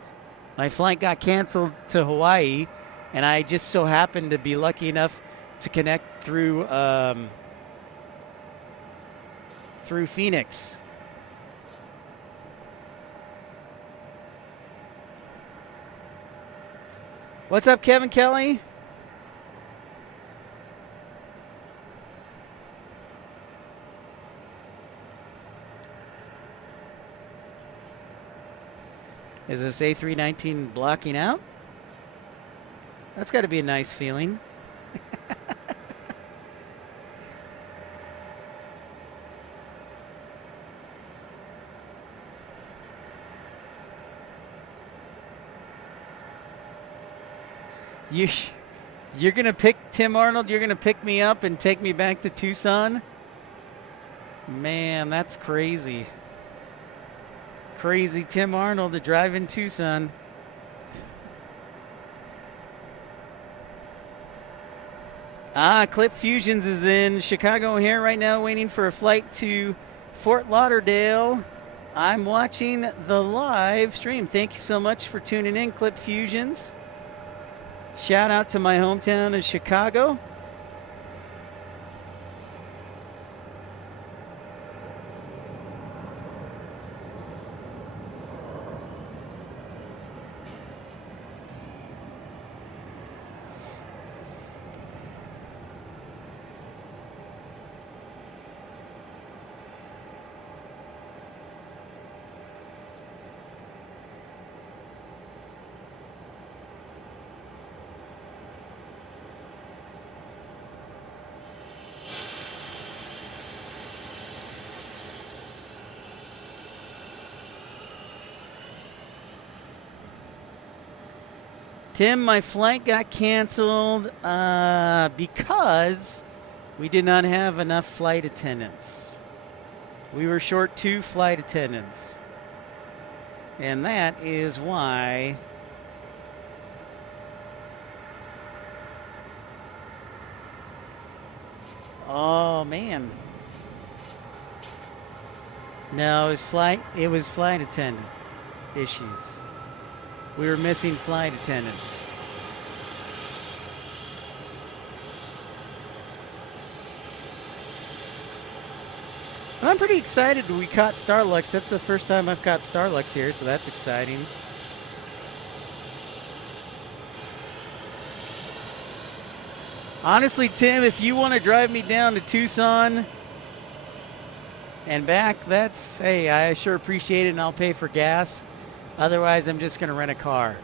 My flight got canceled to Hawaii, and I just so happened to be lucky enough to connect through Phoenix. What's up, Kevin Kelly? Is this A319 blocking out? That's got to be a nice feeling. You're going to pick Tim Arnold? You're going to pick me up and take me back to Tucson? Man, that's crazy. Crazy Tim Arnold to drive in Tucson. Clip Fusions is in Chicago here right now, waiting for a flight to Fort Lauderdale. I'm watching the live stream. Thank you so much for tuning in, Clip Fusions. Shout out to my hometown of Chicago. Tim, my flight got canceled because we did not have enough flight attendants. We were short 2 flight attendants. And that is why oh man. No, it was flight attendant issues. We were missing flight attendants. But I'm pretty excited we caught Starlux. That's the first time I've caught Starlux here, so that's exciting. Honestly, Tim, if you want to drive me down to Tucson and back, hey, I sure appreciate it, and I'll pay for gas. Otherwise, I'm just going to rent a car.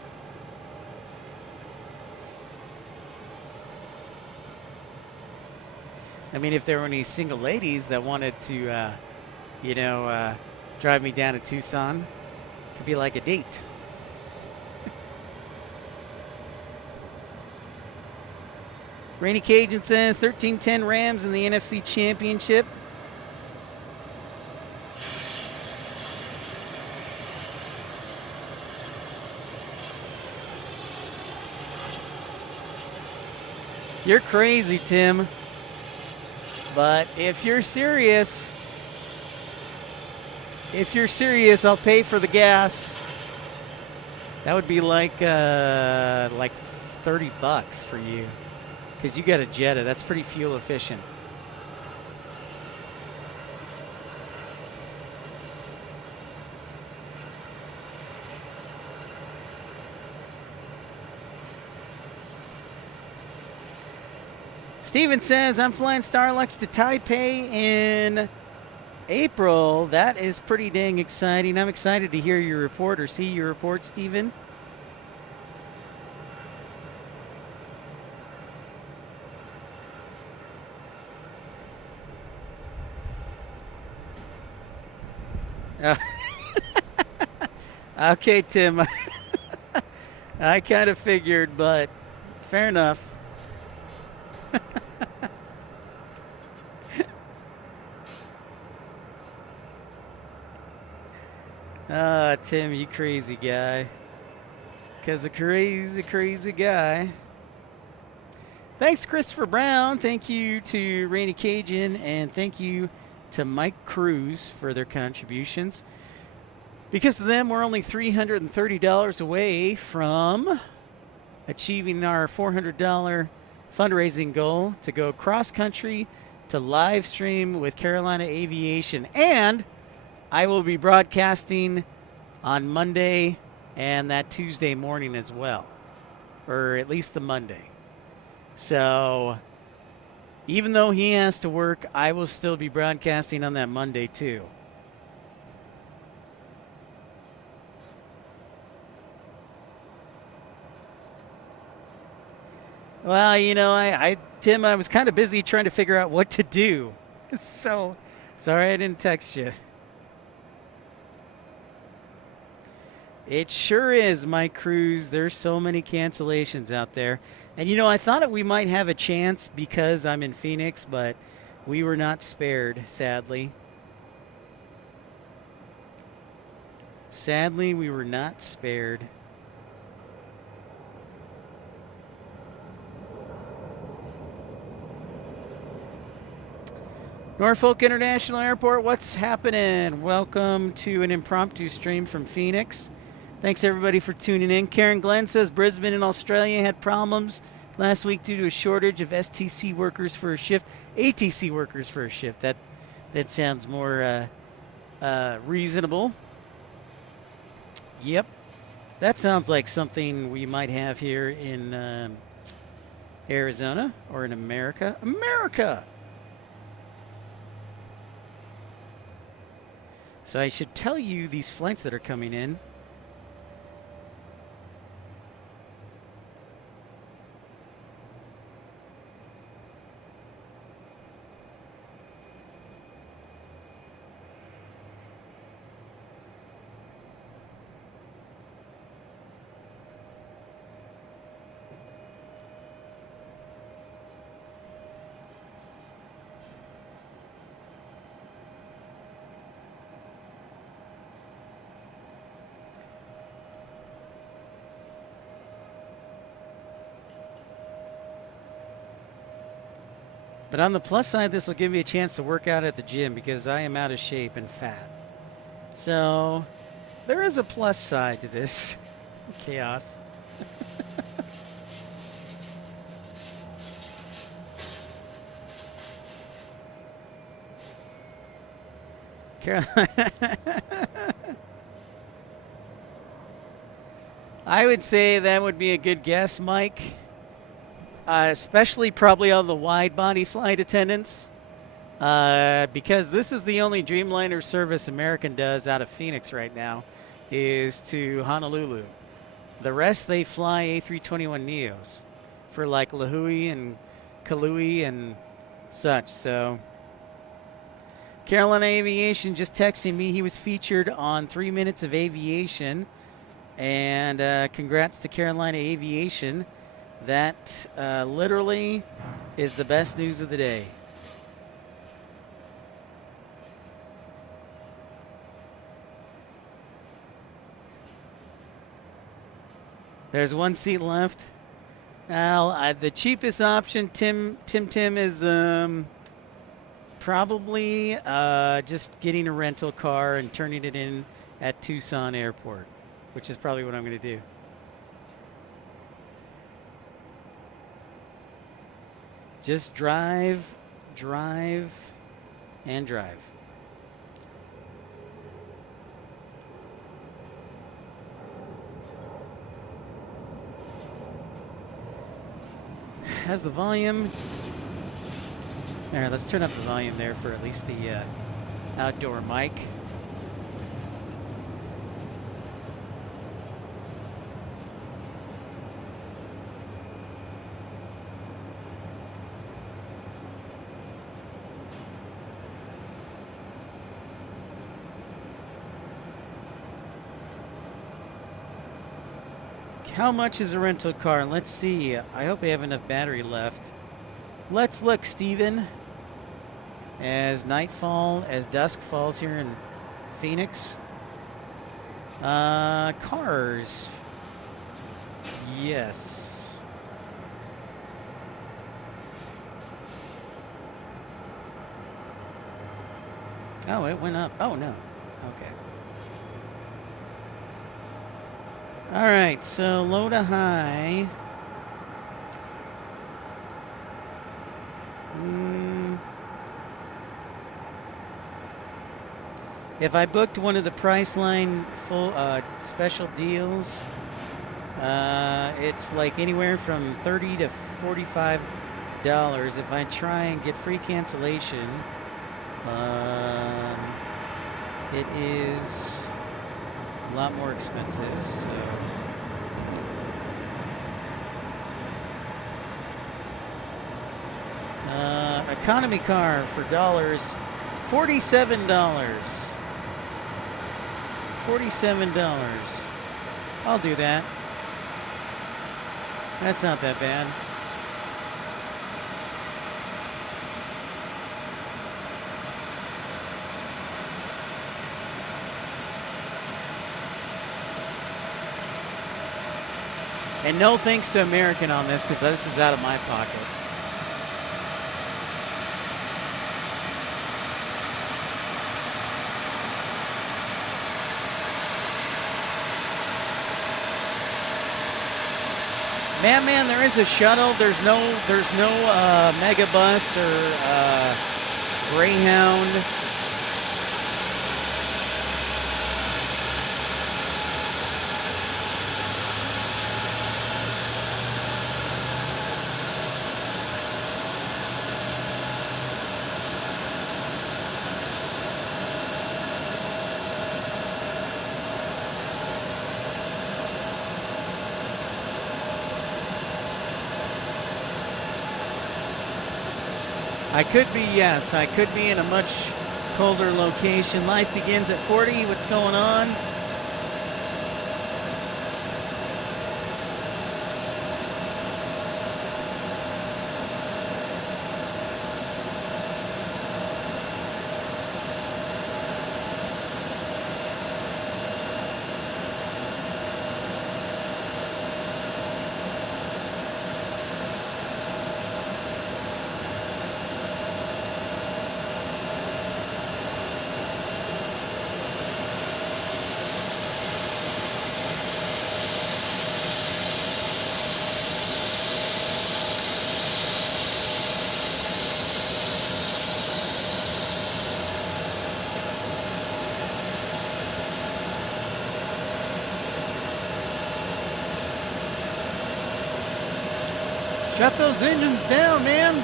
I mean, if there were any single ladies that wanted to, drive me down to Tucson, it could be like a date. Rainy Cajun says 13-10 Rams in the NFC Championship. You're crazy, Tim. But if you're serious, I'll pay for the gas. That would be like $30 for you, because you got a Jetta. That's pretty fuel efficient. Steven says, I'm flying Starlux to Taipei in April. That is pretty dang exciting. I'm excited to hear your report or see your report, Steven. Okay, Tim. I kind of figured, but fair enough. Tim, you crazy guy. Because a crazy guy. Thanks, Christopher Brown. Thank you to Rainy Cajun. And thank you to Mike Cruz for their contributions. Because of them, we're only $330 away from achieving our $400 fundraising goal to go cross-country to live stream with Carolina Aviation. And I will be broadcasting on Monday and that Tuesday morning as well, or at least the Monday. So even though he has to work, I will still be broadcasting on that Monday too. Well, you know, Tim, I was kind of busy trying to figure out what to do. So sorry I didn't text you. It sure is, Mike Cruz. There's so many cancellations out there. And, you know, I thought that we might have a chance because I'm in Phoenix, but we were not spared, sadly. Sadly, we were not spared. Norfolk International Airport, what's happening? Welcome to an impromptu stream from Phoenix. Thanks everybody for tuning in. Karen Glenn says Brisbane in Australia had problems last week due to a shortage of STC workers for a shift. ATC workers for a shift. That sounds more reasonable. Yep. That sounds like something we might have here in Arizona or in America. America! So I should tell you these flights that are coming in. But on the plus side, this will give me a chance to work out at the gym because I am out of shape and fat. So there is a plus side to this chaos. I would say that would be a good guess, Mike. Especially probably on the wide-body flight attendants, because this is the only Dreamliner service American does out of Phoenix right now, is to Honolulu. The rest, they fly A321neos for like Lahui and Kalui and such. So Carolina Aviation just texting me. He was featured on 3 Minutes of Aviation, and congrats to Carolina Aviation. That literally is the best news of the day. There's one seat left. Well, the cheapest option, Tim, is probably just getting a rental car and turning it in at Tucson Airport, which is probably what I'm going to do. Just drive, and drive. Has the volume. All right, let's turn up the volume there for at least the outdoor mic. How much is a rental car? Let's see. I hope I have enough battery left. Let's look, Steven. As dusk falls here in Phoenix. Cars. Yes. Oh, it went up. Oh, no. Okay. All right, so low to high. If I booked one of the Priceline full special deals, it's like anywhere from $30 to $45. If I try and get free cancellation, it is a lot more expensive. So economy car for dollars, $47. $47. I'll do that. That's not that bad. And no thanks to American on this, because this is out of my pocket. Man, there is a shuttle. There's no Megabus or Greyhound. I could be, yes. I could be in a much colder location. Life begins at 40. What's going on? Shut those engines down, man.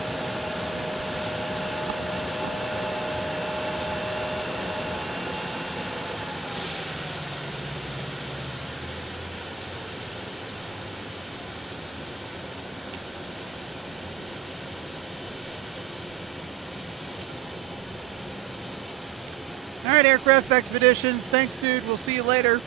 All right, Aircraft Expeditions. Thanks, dude. We'll see you later.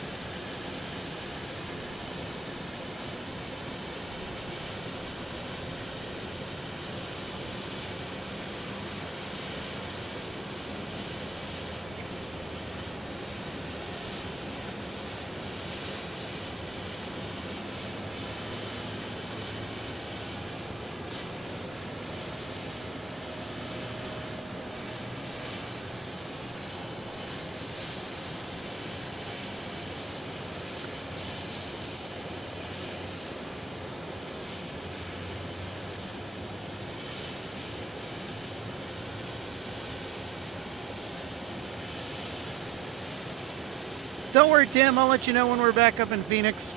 Don't worry, Tim. I'll let you know when we're back up in Phoenix.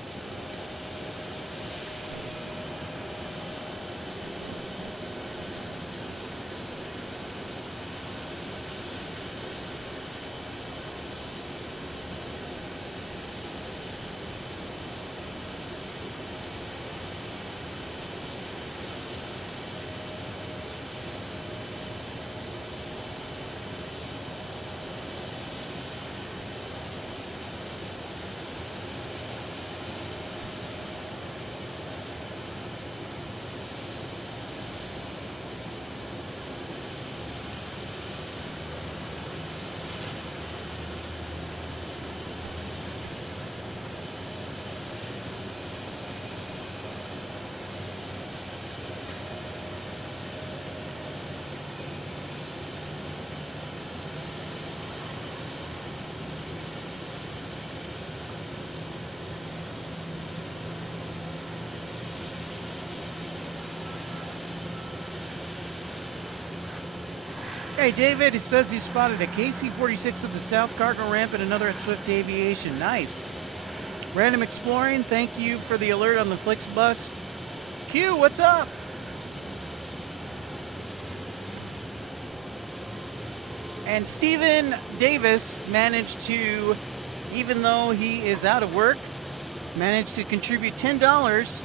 Hey, David, he says he spotted a KC-46 at the South Cargo Ramp and another at Swift Aviation. Nice. Random Exploring, thank you for the alert on the Flixbus. Q, what's up? And Stephen Davis managed to, even though he is out of work, managed to contribute $10.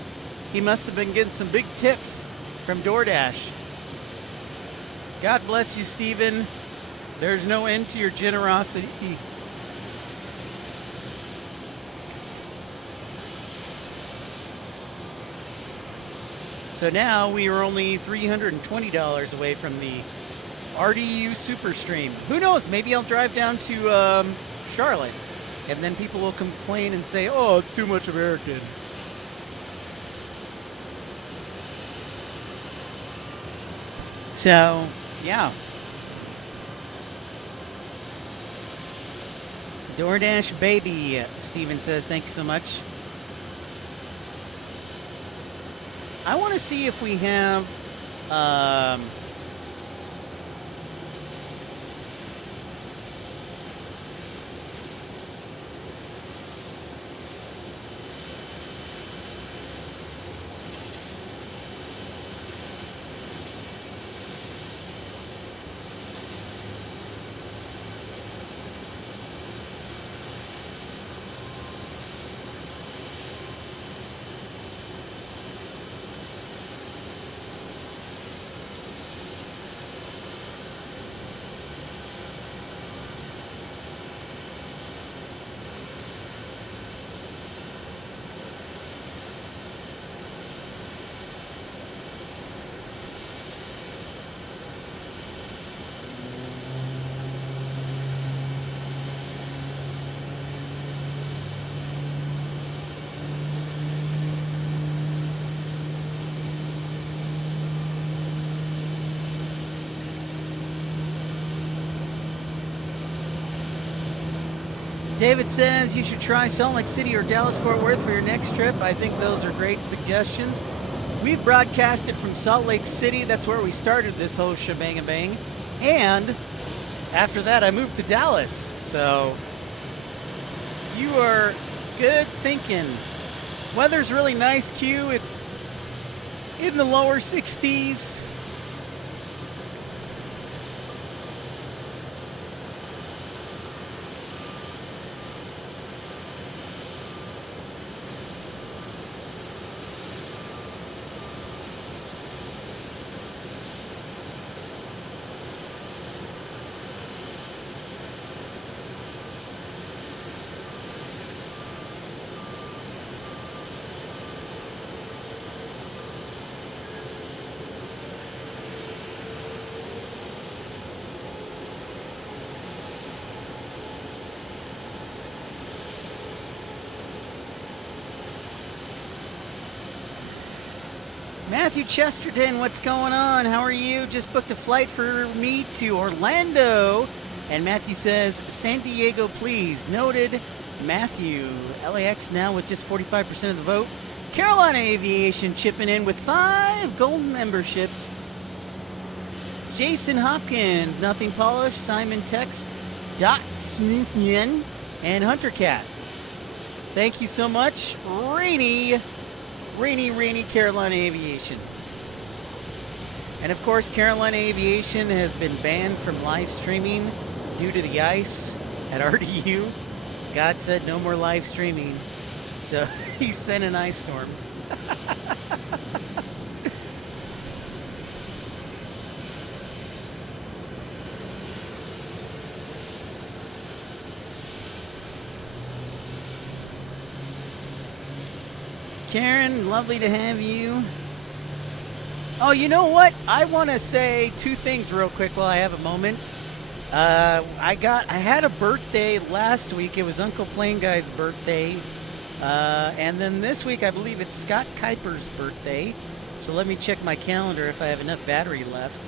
He must have been getting some big tips from DoorDash. God bless you, Stephen. There's no end to your generosity. So now we are only $320 away from the RDU Superstream. Who knows? Maybe I'll drive down to Charlotte, and then people will complain and say, "Oh, it's too much American." So, yeah. DoorDash baby, Steven says, thank you so much. I want to see if we have David says you should try Salt Lake City or Dallas-Fort Worth for your next trip. I think those are great suggestions. We've broadcasted from Salt Lake City. That's where we started this whole shebang-a-bang. And after that, I moved to Dallas. So you are good thinking. Weather's really nice, Q. It's in the lower 60s. Matthew Chesterton, what's going on? How are you? Just booked a flight for me to Orlando. And Matthew says, San Diego, please. Noted. Matthew, LAX now with just 45% of the vote. Carolina Aviation chipping in with 5 gold memberships. Jason Hopkins, Nothing Polished. Simon Tex. Dot Smithian. And Hunter Cat. Thank you so much. Rainy Carolina Aviation. And of course, Carolina Aviation has been banned from live streaming due to the ice at RDU. God said no more live streaming. So he sent an ice storm. Karen, lovely to have you. Oh, you know what? I want to say two things real quick while I have a moment. I had a birthday last week. It was Uncle Plane Guy's birthday. And then this week, I believe it's Scott Kuiper's birthday. So let me check my calendar if I have enough battery left.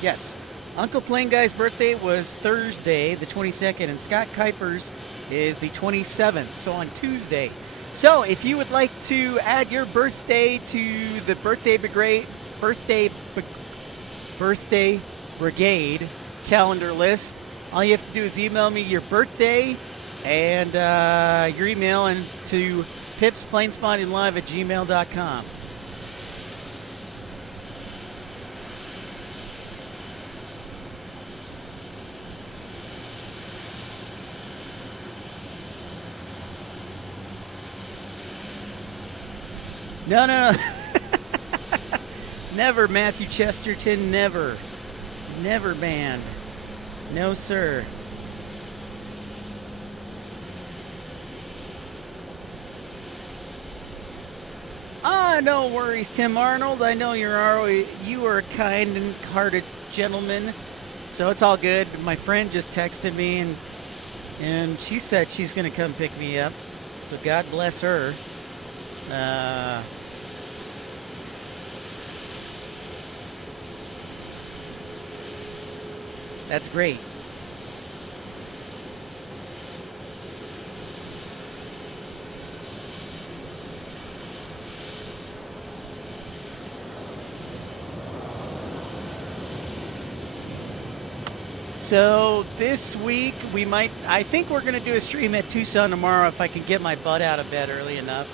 Yes. Uncle Plane Guy's birthday was Thursday, the 22nd, and Scott Kuiper's is the 27th, so on Tuesday. So if you would like to add your birthday to the birthday brigade calendar list, all you have to do is email me your birthday and your email and to pipsplanespottinglive@gmail.com. No. Never, Matthew Chesterton, never. Never banned. No, sir. No worries, Tim Arnold. I know you are a kind and hearted gentleman, so it's all good. My friend just texted me, and she said she's going to come pick me up, so God bless her. That's great. So this week I think we're going to do a stream at Tucson tomorrow if I can get my butt out of bed early enough.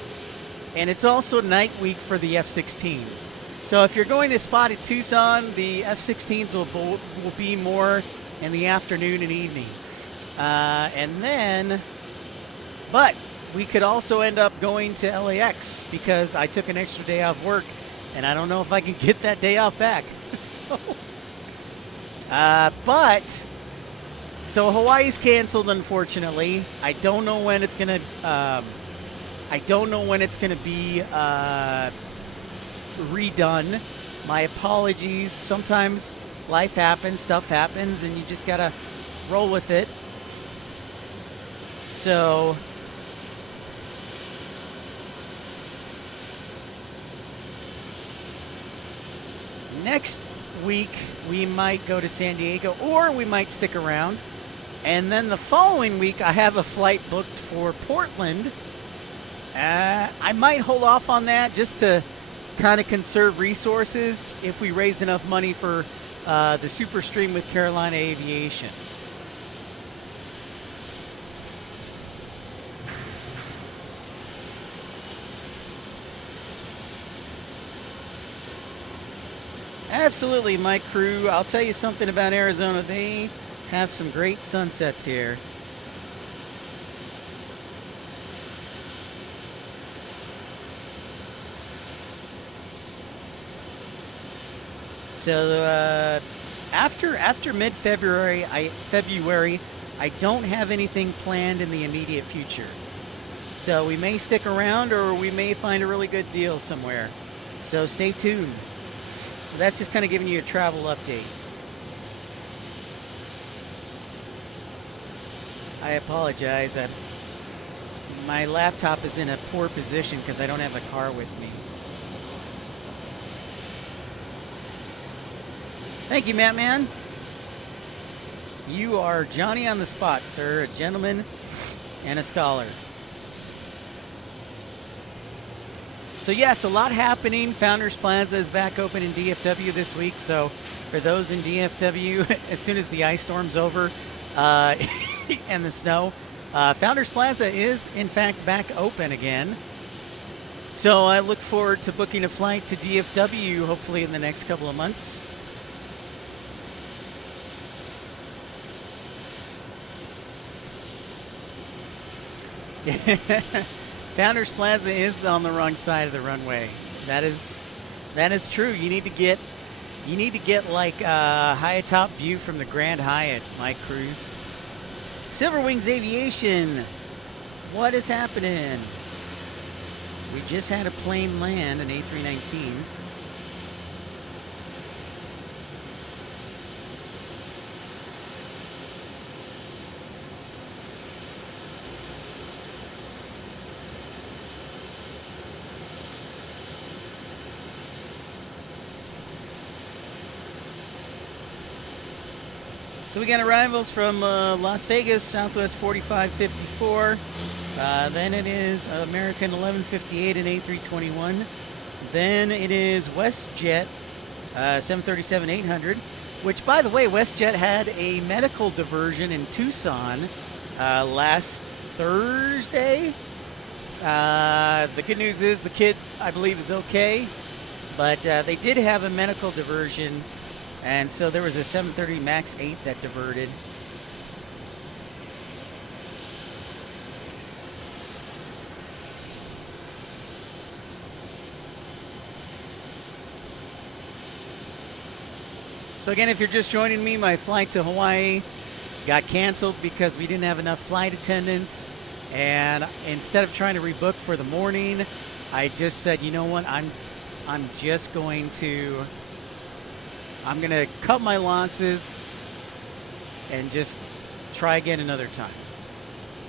And it's also night week for the F-16s. So if you're going to spot at Tucson, the F-16s will be more in the afternoon and evening. But we could also end up going to LAX because I took an extra day off work, and I don't know if I can get that day off back. So Hawaii's canceled, unfortunately. I don't know when it's gonna be redone. My apologies. Sometimes life happens, stuff happens, and you just gotta roll with it. So next week we might go to San Diego, or we might stick around. And then the following week I have a flight booked for Portland. I might hold off on that just to kind of conserve resources if we raise enough money for the super stream with Carolina Aviation. Absolutely, my crew. I'll tell you something about Arizona. They have some great sunsets here. So after mid-February, I don't have anything planned in the immediate future. So we may stick around, or we may find a really good deal somewhere. So stay tuned. That's just kind of giving you a travel update. I apologize. My laptop is in a poor position because I don't have a car with me. Thank you, Matt-Man. You are Johnny on the spot, sir. A gentleman and a scholar. So yes, a lot happening. Founders Plaza is back open in DFW this week. So for those in DFW, as soon as the ice storm's over and the snow, Founders Plaza is in fact back open again. So I look forward to booking a flight to DFW hopefully in the next couple of months. Founders Plaza is on the wrong side of the runway. That is true. You need to get like a high top view from the Grand Hyatt, Mike Cruz. Silver Wings Aviation, what is happening? We just had a plane land, an A319. So we got arrivals from Las Vegas, Southwest 4554. Then it is American 1158 and A321. Then it is WestJet 737-800, which, by the way, WestJet had a medical diversion in Tucson last Thursday. The good news is the kid, I believe, is okay, but they did have a medical diversion. And so there was a 730 MAX 8 that diverted. So again, if you're just joining me, my flight to Hawaii got canceled because we didn't have enough flight attendants. And instead of trying to rebook for the morning, I just said, you know what, I'm just going to cut my losses and just try again another time.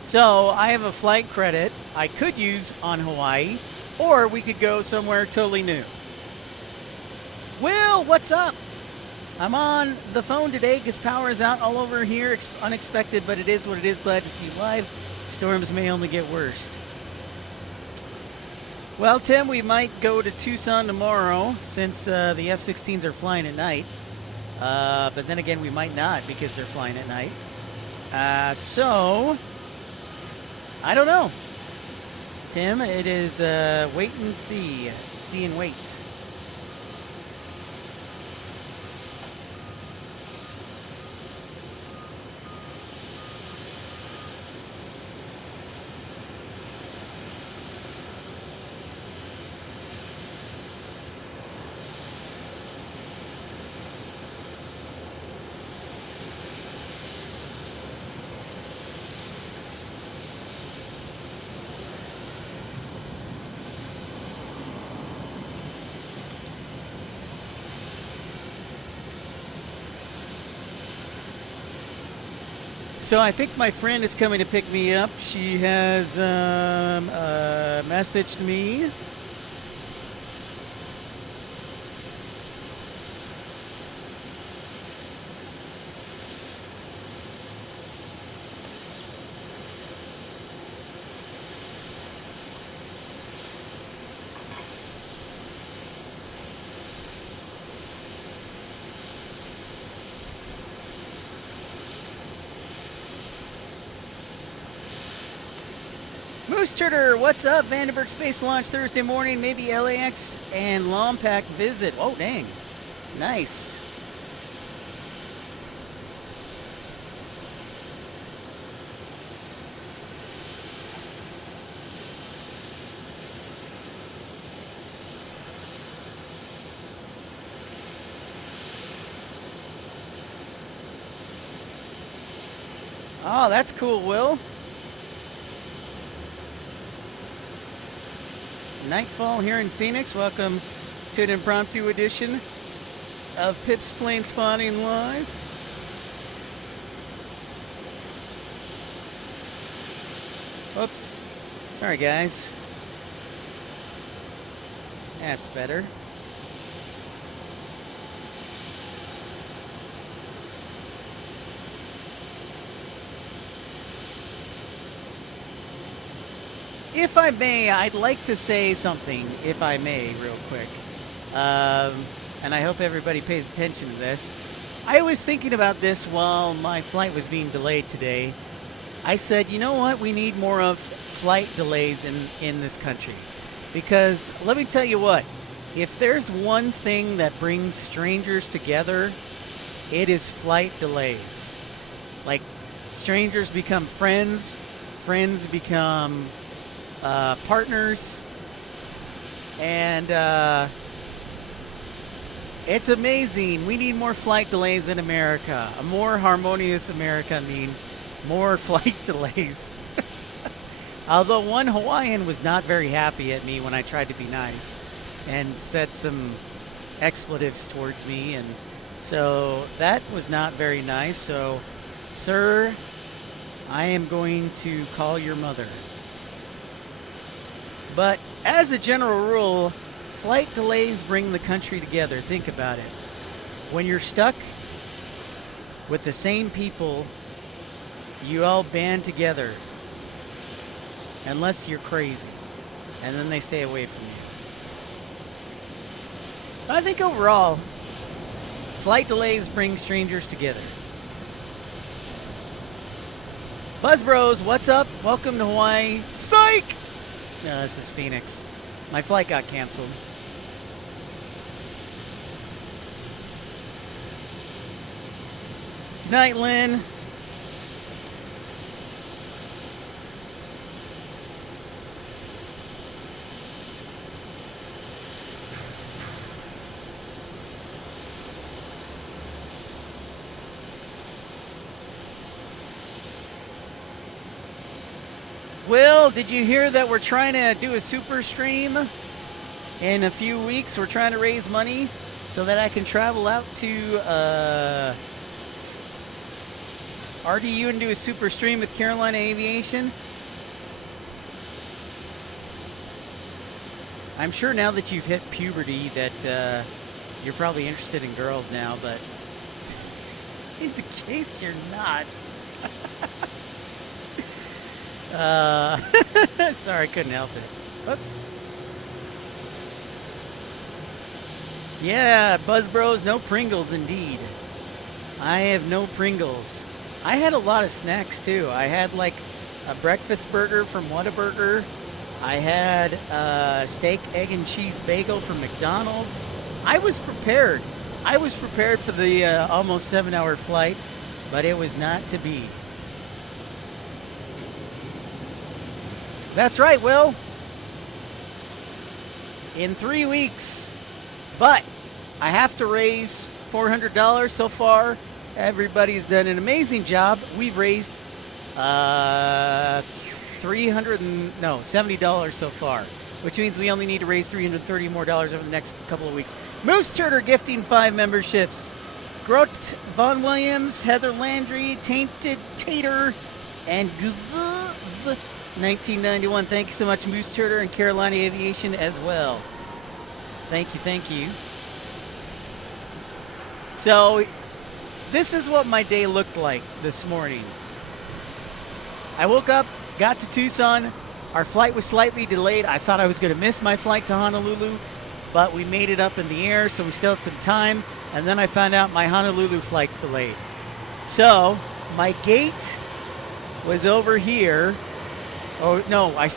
So I have a flight credit I could use on Hawaii, or we could go somewhere totally new. Will, what's up? I'm on the phone today because power is out all over here. Unexpected, but it is what it is. Glad to see you live. Storms may only get worse. Well, Tim, we might go to Tucson tomorrow since the F-16s are flying at night. But then again, we might not because they're flying at night. So, I don't know. Tim, it is wait and see. See and wait. So I think my friend is coming to pick me up. She has messaged me. Moose Turner, what's up? Vandenberg Space Launch Thursday morning, maybe LAX and Lompac visit. Oh, dang. Nice. Oh, that's cool, Will. Nightfall here in Phoenix. Welcome to an impromptu edition of Pip's Planespotting Live. Oops. Sorry, guys. That's better. if I may, I'd like to say something, if I may, real quick. And I hope everybody pays attention to this. I was thinking about this while my flight was being delayed today. I said, you know what? We need more of flight delays in this country. Because let me tell you what, if there's one thing that brings strangers together, it is flight delays. Like, strangers become friends, friends become partners, and it's amazing. We need more flight delays in America. A more harmonious America means more flight delays. Although one Hawaiian was not very happy at me when I tried to be nice and said some expletives towards me, and so that was not very nice. So, sir, I am going to call your mother. But as a general rule, flight delays bring the country together. Think about it. When you're stuck with the same people, you all band together. Unless you're crazy. And then they stay away from you. But I think overall, flight delays bring strangers together. Buzz Bros, what's up? Welcome to Hawaii. Psych! No, this is Phoenix. My flight got canceled. Night, Lynn. Will, did you hear that we're trying to do a super stream in a few weeks? We're trying to raise money so that I can travel out to RDU and do a super stream with Carolina Aviation. I'm sure now that you've hit puberty that you're probably interested in girls now, but in the case you're not. Sorry, couldn't help it. Whoops. Yeah, Buzz Bros, no Pringles indeed. I have no Pringles. I had a lot of snacks too. I had like a breakfast burger from Whataburger. I had a steak, egg, and cheese bagel from McDonald's. I was prepared. I was prepared for the almost 7-hour flight, but it was not to be. That's right, Will. In 3 weeks. But I have to raise $400 so far. Everybody's done an amazing job. We've raised $70 so far, which means we only need to raise $330 more over the next couple of weeks. Moose Turner gifting 5 memberships. Grot Von Williams, Heather Landry, Tainted Tater, and Gzz 1991. Thank you so much, Moose Turner and Carolina Aviation as well. Thank you, thank you. So, this is what my day looked like this morning. I woke up, got to Tucson. Our flight was slightly delayed. I thought I was going to miss my flight to Honolulu, but we made it up in the air, so we still had some time. And then I found out my Honolulu flight's delayed. So, my gate was over here. Oh, no, I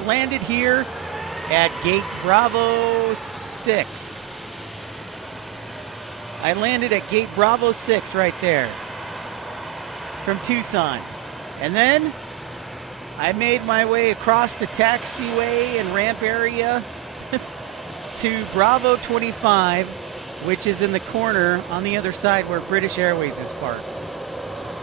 landed here at gate Bravo 6. I landed at gate Bravo 6 right there from Tucson. And then I made my way across the taxiway and ramp area to Bravo 25, which is in the corner on the other side where British Airways is parked.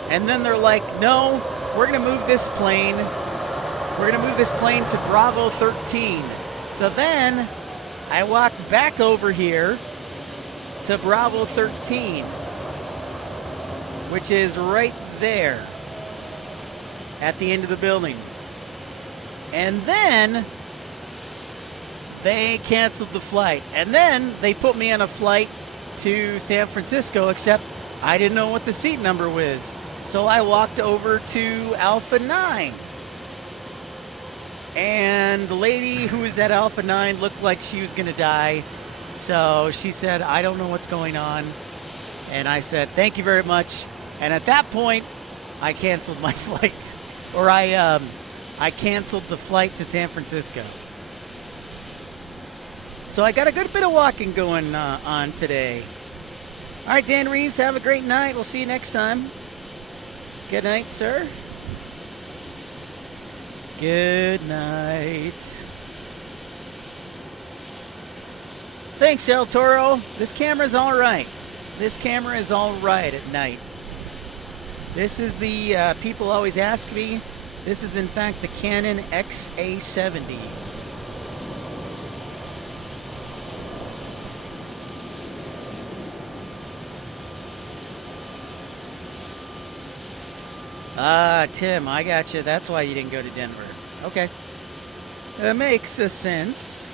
And then they're like, no, we're going to move this plane. We're going to move this plane to Bravo 13. So then I walked back over here to Bravo 13, which is right there at the end of the building. And then they canceled the flight. And then they put me on a flight to San Francisco, except I didn't know what the seat number was. So I walked over to Alpha 9. And And the lady who was at Alpha 9 looked like she was going to die. So she said, I don't know what's going on. And I said, thank you very much. And at that point, I canceled my flight. Or I canceled the flight to San Francisco. So I got a good bit of walking going on today. All right, Dan Reeves, have a great night. We'll see you next time. Good night, sir. Good night. Thanks, El Toro. This camera's all right. This camera is all right at night. This is the, people always ask me, this is in fact the Canon XA70. Tim, I got you. That's why you didn't go to Denver. Okay. That makes a sense.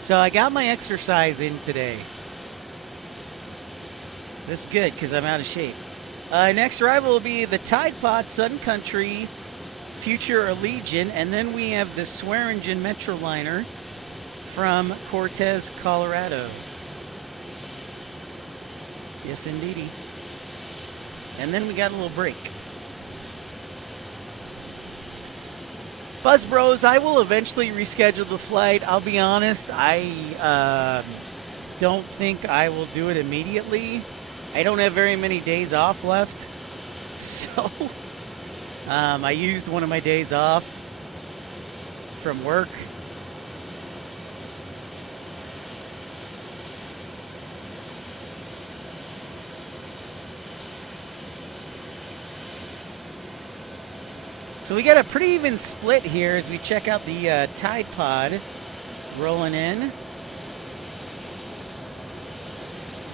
So I got my exercise in today. That's good because I'm out of shape. Next arrival will be the Tide Pod Sun Country Future Allegiant, and then we have the Swearingen Metroliner from Cortez, Colorado. Yes, indeedy. And then we got a little break. Buzz Bros, I will eventually reschedule the flight. I'll be honest, I don't think I will do it immediately. I don't have very many days off left. So, I used one of my days off from work. So we got a pretty even split here as we check out the Tide Pod rolling in.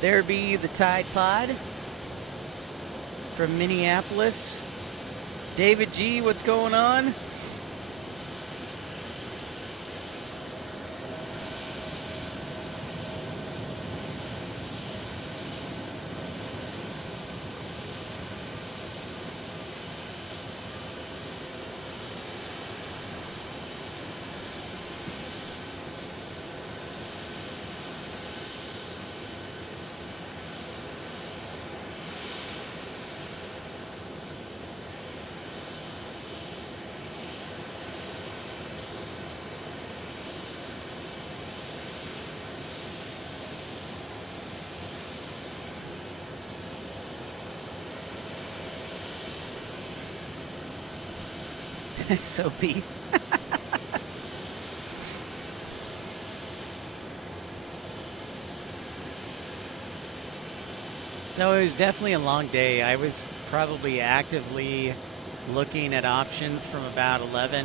There be the Tide Pod from Minneapolis. David G, what's going on? Soapy. So it was definitely a long day. I was probably actively looking at options from about 11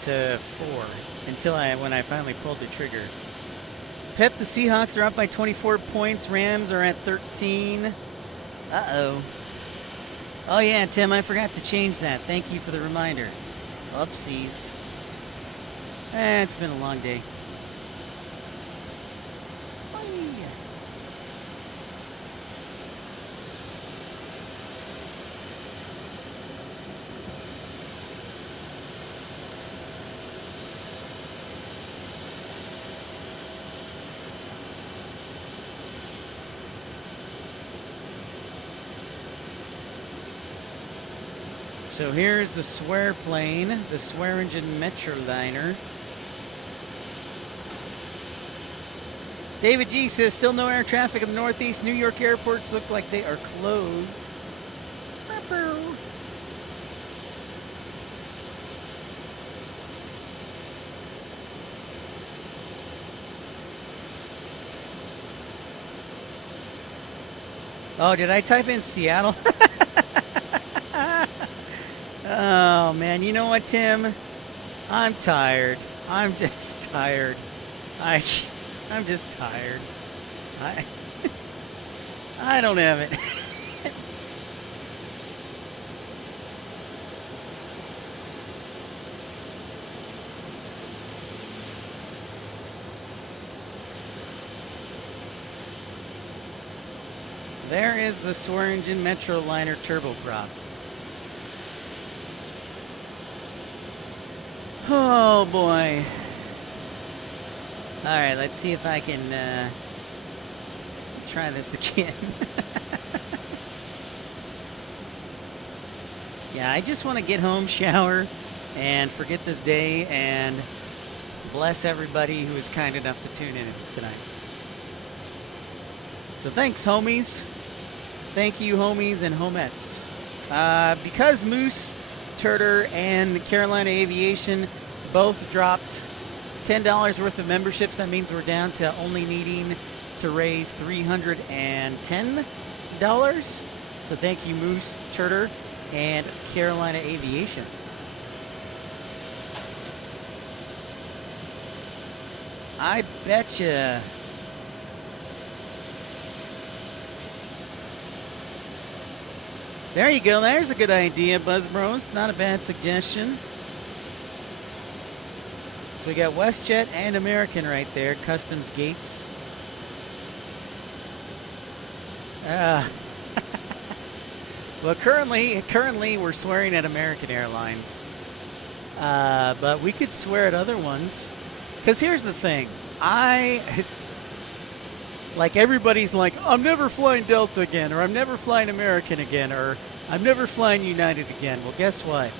to 4 until when I finally pulled the trigger. Pep, the Seahawks are up by 24 points. Rams are at 13. Uh-oh. Oh yeah, Tim, I forgot to change that. Thank you for the reminder. Oopsies. It's been a long day. So here's the Swear plane, the Swearingen Metroliner. David G says, still no air traffic in the Northeast. New York airports look like they are closed. Oh, did I type in Seattle? Oh, man. You know what, Tim? I'm tired. I'm just tired. I'm just tired. I don't have it. There is the Swearingen Metroliner turboprop. Oh boy. All right, let's see if I can try this again. Yeah, I just want to get home, shower, and forget this day, and bless everybody who was kind enough to tune in tonight. So thanks, homies. Thank you, homies and homettes. Because Moose, Turter, and Carolina Aviation both dropped $10 worth of memberships, that means we're down to only needing to raise $310. So thank you, Moose, Turter, and Carolina Aviation. I betcha. There you go. There's a good idea, Buzz Bros. Not a bad suggestion. So we got WestJet and American right there. Customs gates. Well, currently we're swearing at American Airlines. But we could swear at other ones. Because here's the thing. Like everybody's like, I'm never flying Delta again, or I'm never flying American again, or I'm never flying United again. Well, guess what?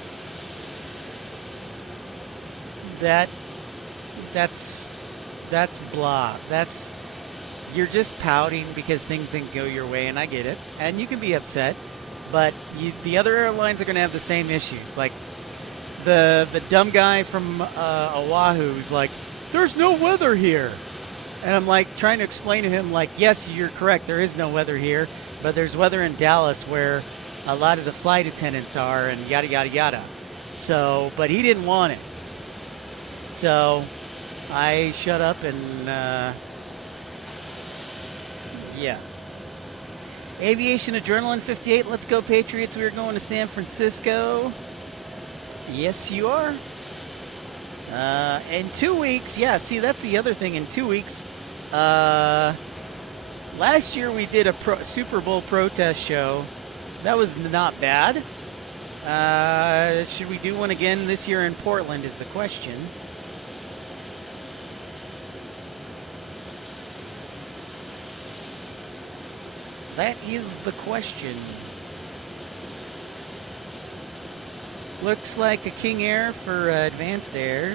That's blah. You're just pouting because things didn't go your way, and I get it. And you can be upset, but the other airlines are going to have the same issues. Like the dumb guy from Oahu's like, there's no weather here. And I'm like trying to explain to him, like, yes, you're correct. There is no weather here, but there's weather in Dallas where a lot of the flight attendants are, and yada, yada, yada. So, but he didn't want it. So I shut up and, yeah. Aviation Adrenaline 58. Let's go, Patriots. We are going to San Francisco. Yes, you are. In 2 weeks, yeah, see, that's the other thing. In 2 weeks, last year we did a Super Bowl protest show. That was not bad. Should we do one again this year in Portland is the question. That is the question. Looks like a King Air for Advanced Air.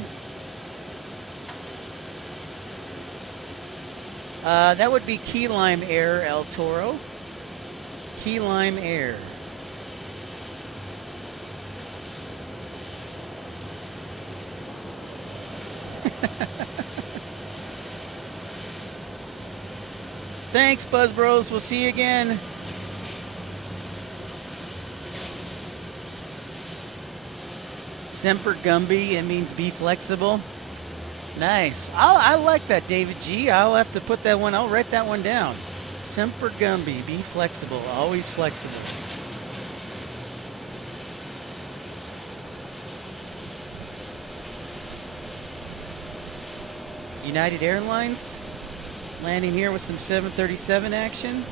That would be Key Lime Air, El Toro. Key Lime Air. Thanks, Buzz Bros. We'll see you again. Semper Gumby, it means be flexible. Nice. I like that, David G. I'll have to put that one, I'll write that one down. Semper Gumby, be flexible, always flexible. It's United Airlines landing here with some 737 action.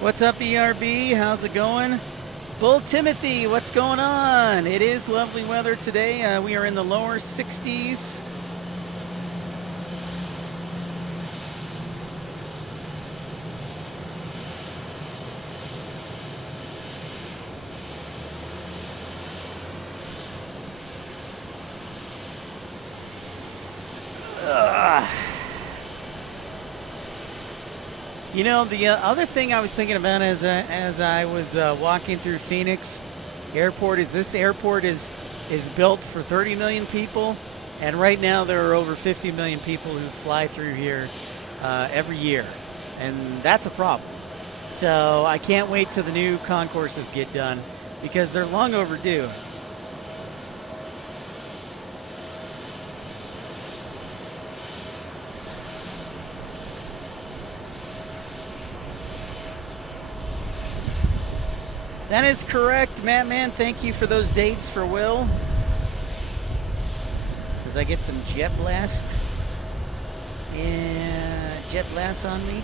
What's up, ERB? How's it going? Bull Timothy, what's going on? It is lovely weather today. We are in the lower 60s. You know, the other thing I was thinking about as I was walking through Phoenix Airport is this airport is built for 30 million people, and right now there are over 50 million people who fly through here every year, and that's a problem. So I can't wait till the new concourses get done because they're long overdue. That is correct, Matt Man. Thank you for those dates for Will. As I get some Jet Blast. Yeah, Jet Blast on me.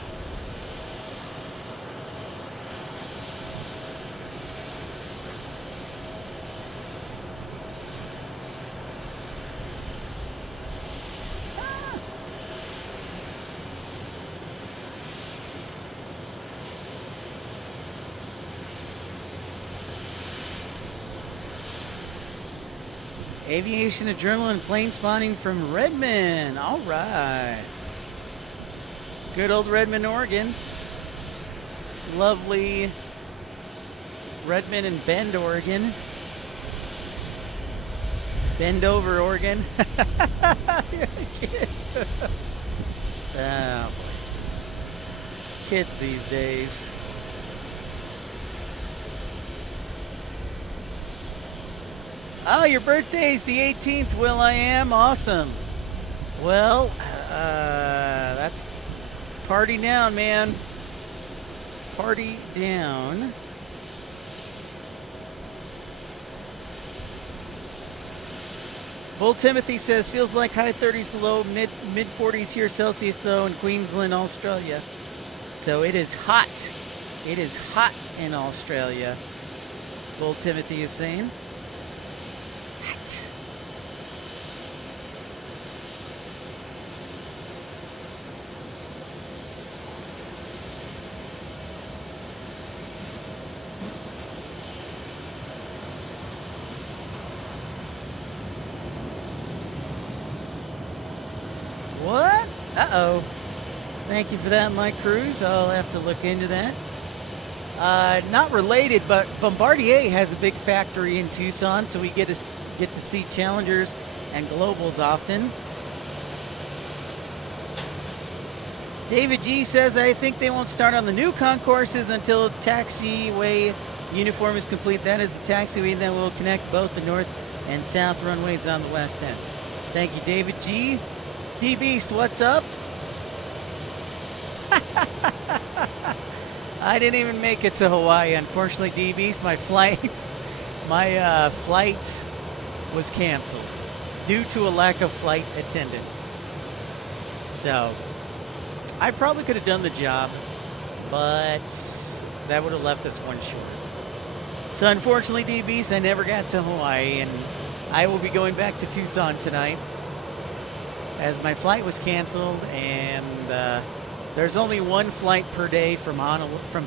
Aviation Adrenaline Plane Spotting from Redmond. All right. Good old Redmond, Oregon. Lovely Redmond and Bend, Oregon. Bend over, Oregon. Kids. Oh, boy. Kids these days. Oh, your birthday's the 18th, Will. I am. Awesome. Well, that's party down, man. Party down. Bull Timothy says, feels like high 30s to low, mid 40s here Celsius, though, in Queensland, Australia. So it is hot. It is hot in Australia, Bull Timothy is saying. What? Uh-oh. Thank you for that, Mike Cruz. I'll have to look into that. Not related, but Bombardier has a big factory in Tucson, so we get to see Challengers and Globals often. David G says, I think they won't start on the new concourses until taxiway uniform is complete. That is the taxiway that will connect both the north and south runways on the west end. Thank you, David G. D-Beast, what's up? I didn't even make it to Hawaii, unfortunately, D-Beast. My flight was canceled due to a lack of flight attendance. So I probably could have done the job, but that would have left us one short. So unfortunately, D-Beast, I never got to Hawaii, and I will be going back to Tucson tonight as my flight was canceled, and there's only one flight per day from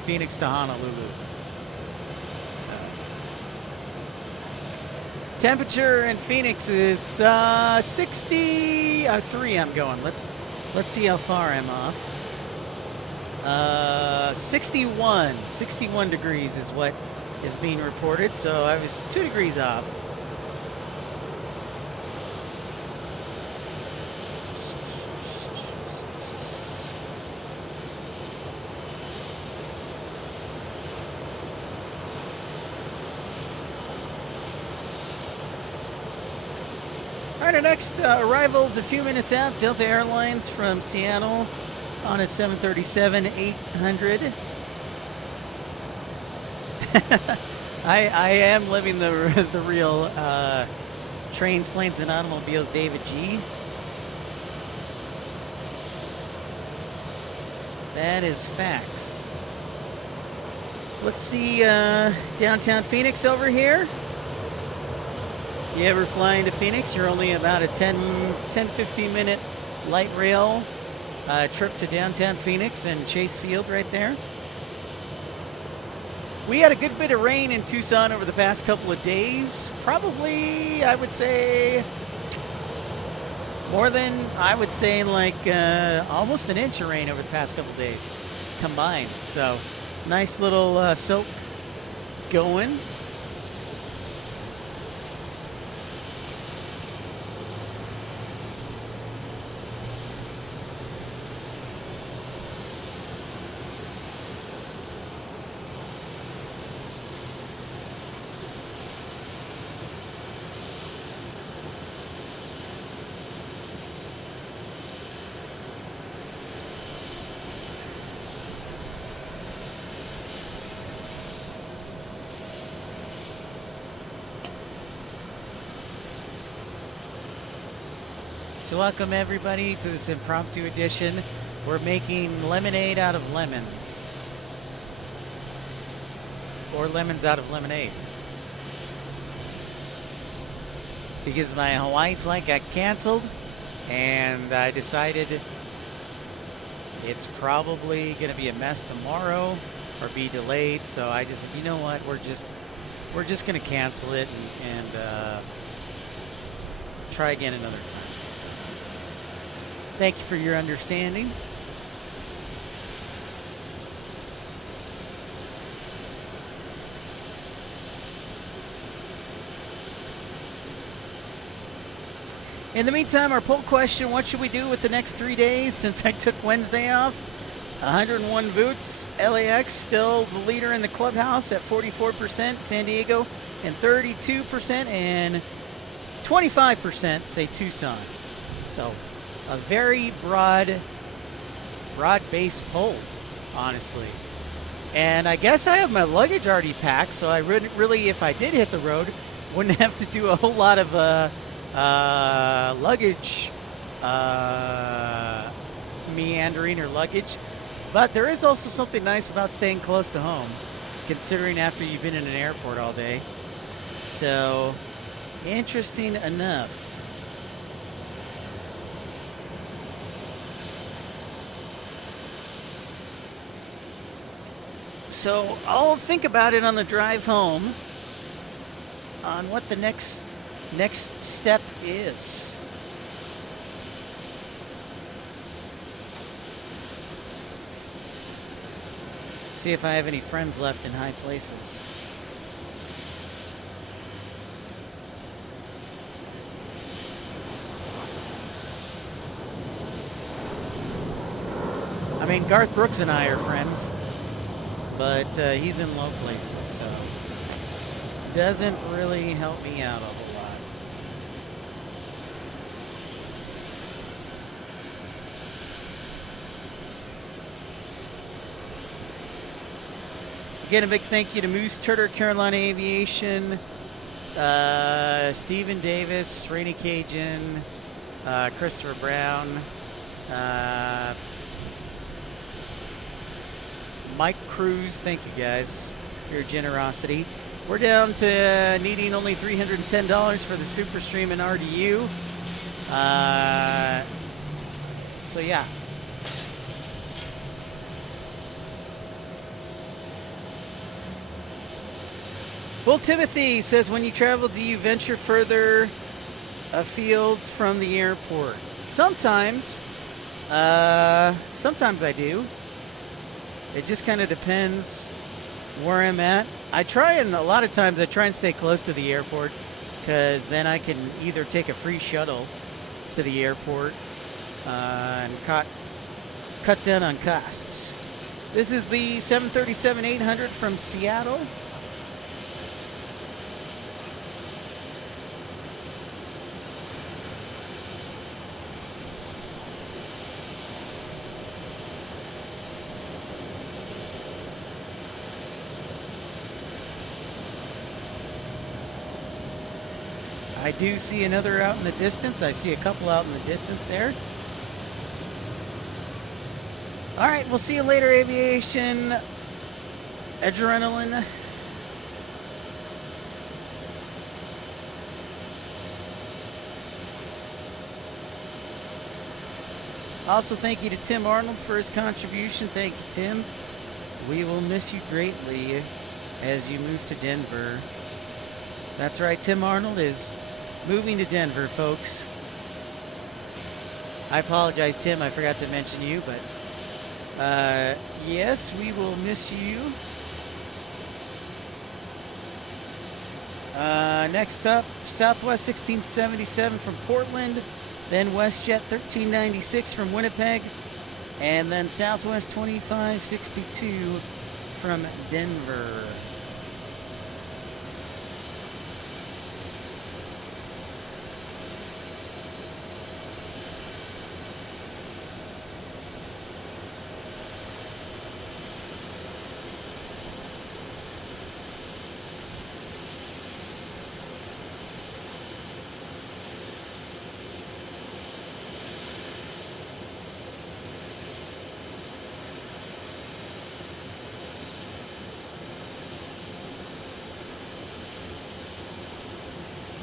Phoenix to Honolulu. So, temperature in Phoenix is 63. I'm going. Let's see how far I'm off. 61 degrees is what is being reported. So I was 2 degrees off. Our next arrival is a few minutes out. Delta Airlines from Seattle on a 737-800. I am living the real trains, planes, and automobiles, David G. That is facts. Let's see downtown Phoenix over here. You ever fly into Phoenix? You're only about a 10-15 minute light rail trip to downtown Phoenix and Chase Field right there. We had a good bit of rain in Tucson over the past couple of days. Probably, I would say, more than, I would say, like almost an inch of rain over the past couple of days combined. So, nice little soak going. So welcome everybody to this impromptu edition. We're making lemonade out of lemons. Or lemons out of lemonade. Because my Hawaii flight got canceled and I decided it's probably going to be a mess tomorrow or be delayed. So I just said, you know what, we're just going to cancel it and try again another time. So, thank you for your understanding. In the meantime, our poll question, what should we do with the next 3 days since I took Wednesday off? 101 votes. LAX still the leader in the clubhouse at 44%. San Diego and 32%. And 25% say Tucson. So a very broad-based poll, honestly. And I guess I have my luggage already packed, so I really, if I did hit the road, wouldn't have to do a whole lot of luggage meandering or luggage. But there is also something nice about staying close to home, considering after you've been in an airport all day. So, interesting enough. So, I'll think about it on the drive home on what the next step is. See if I have any friends left in high places. I mean, Garth Brooks and I are friends, but he's in low places, so doesn't really help me out a whole lot. Again, a big thank you to Moose Turtle, Carolina Aviation, Stephen Davis, Rainy Cajun, Christopher Brown, Mike Cruz. Thank you guys for your generosity. We're down to needing only $310 for the SuperStream and RDU. So yeah. Well, Timothy says, when you travel, do you venture further afield from the airport? Sometimes. Sometimes I do. It just kind of depends where I'm at. I try, and a lot of times I try and stay close to the airport because then I can either take a free shuttle to the airport and cuts down on costs. This is the 737-800 from Seattle. I do see another out in the distance. I see a couple out in the distance there. All right, we'll see you later, Aviation Adrenaline. Also, thank you to Tim Arnold for his contribution. Thank you, Tim. We will miss you greatly as you move to Denver. That's right, Tim Arnold is moving to Denver, folks. I apologize, Tim. I forgot to mention you, but yes, we will miss you. Next up, Southwest 1677 from Portland, then WestJet 1396 from Winnipeg, and then Southwest 2562 from Denver.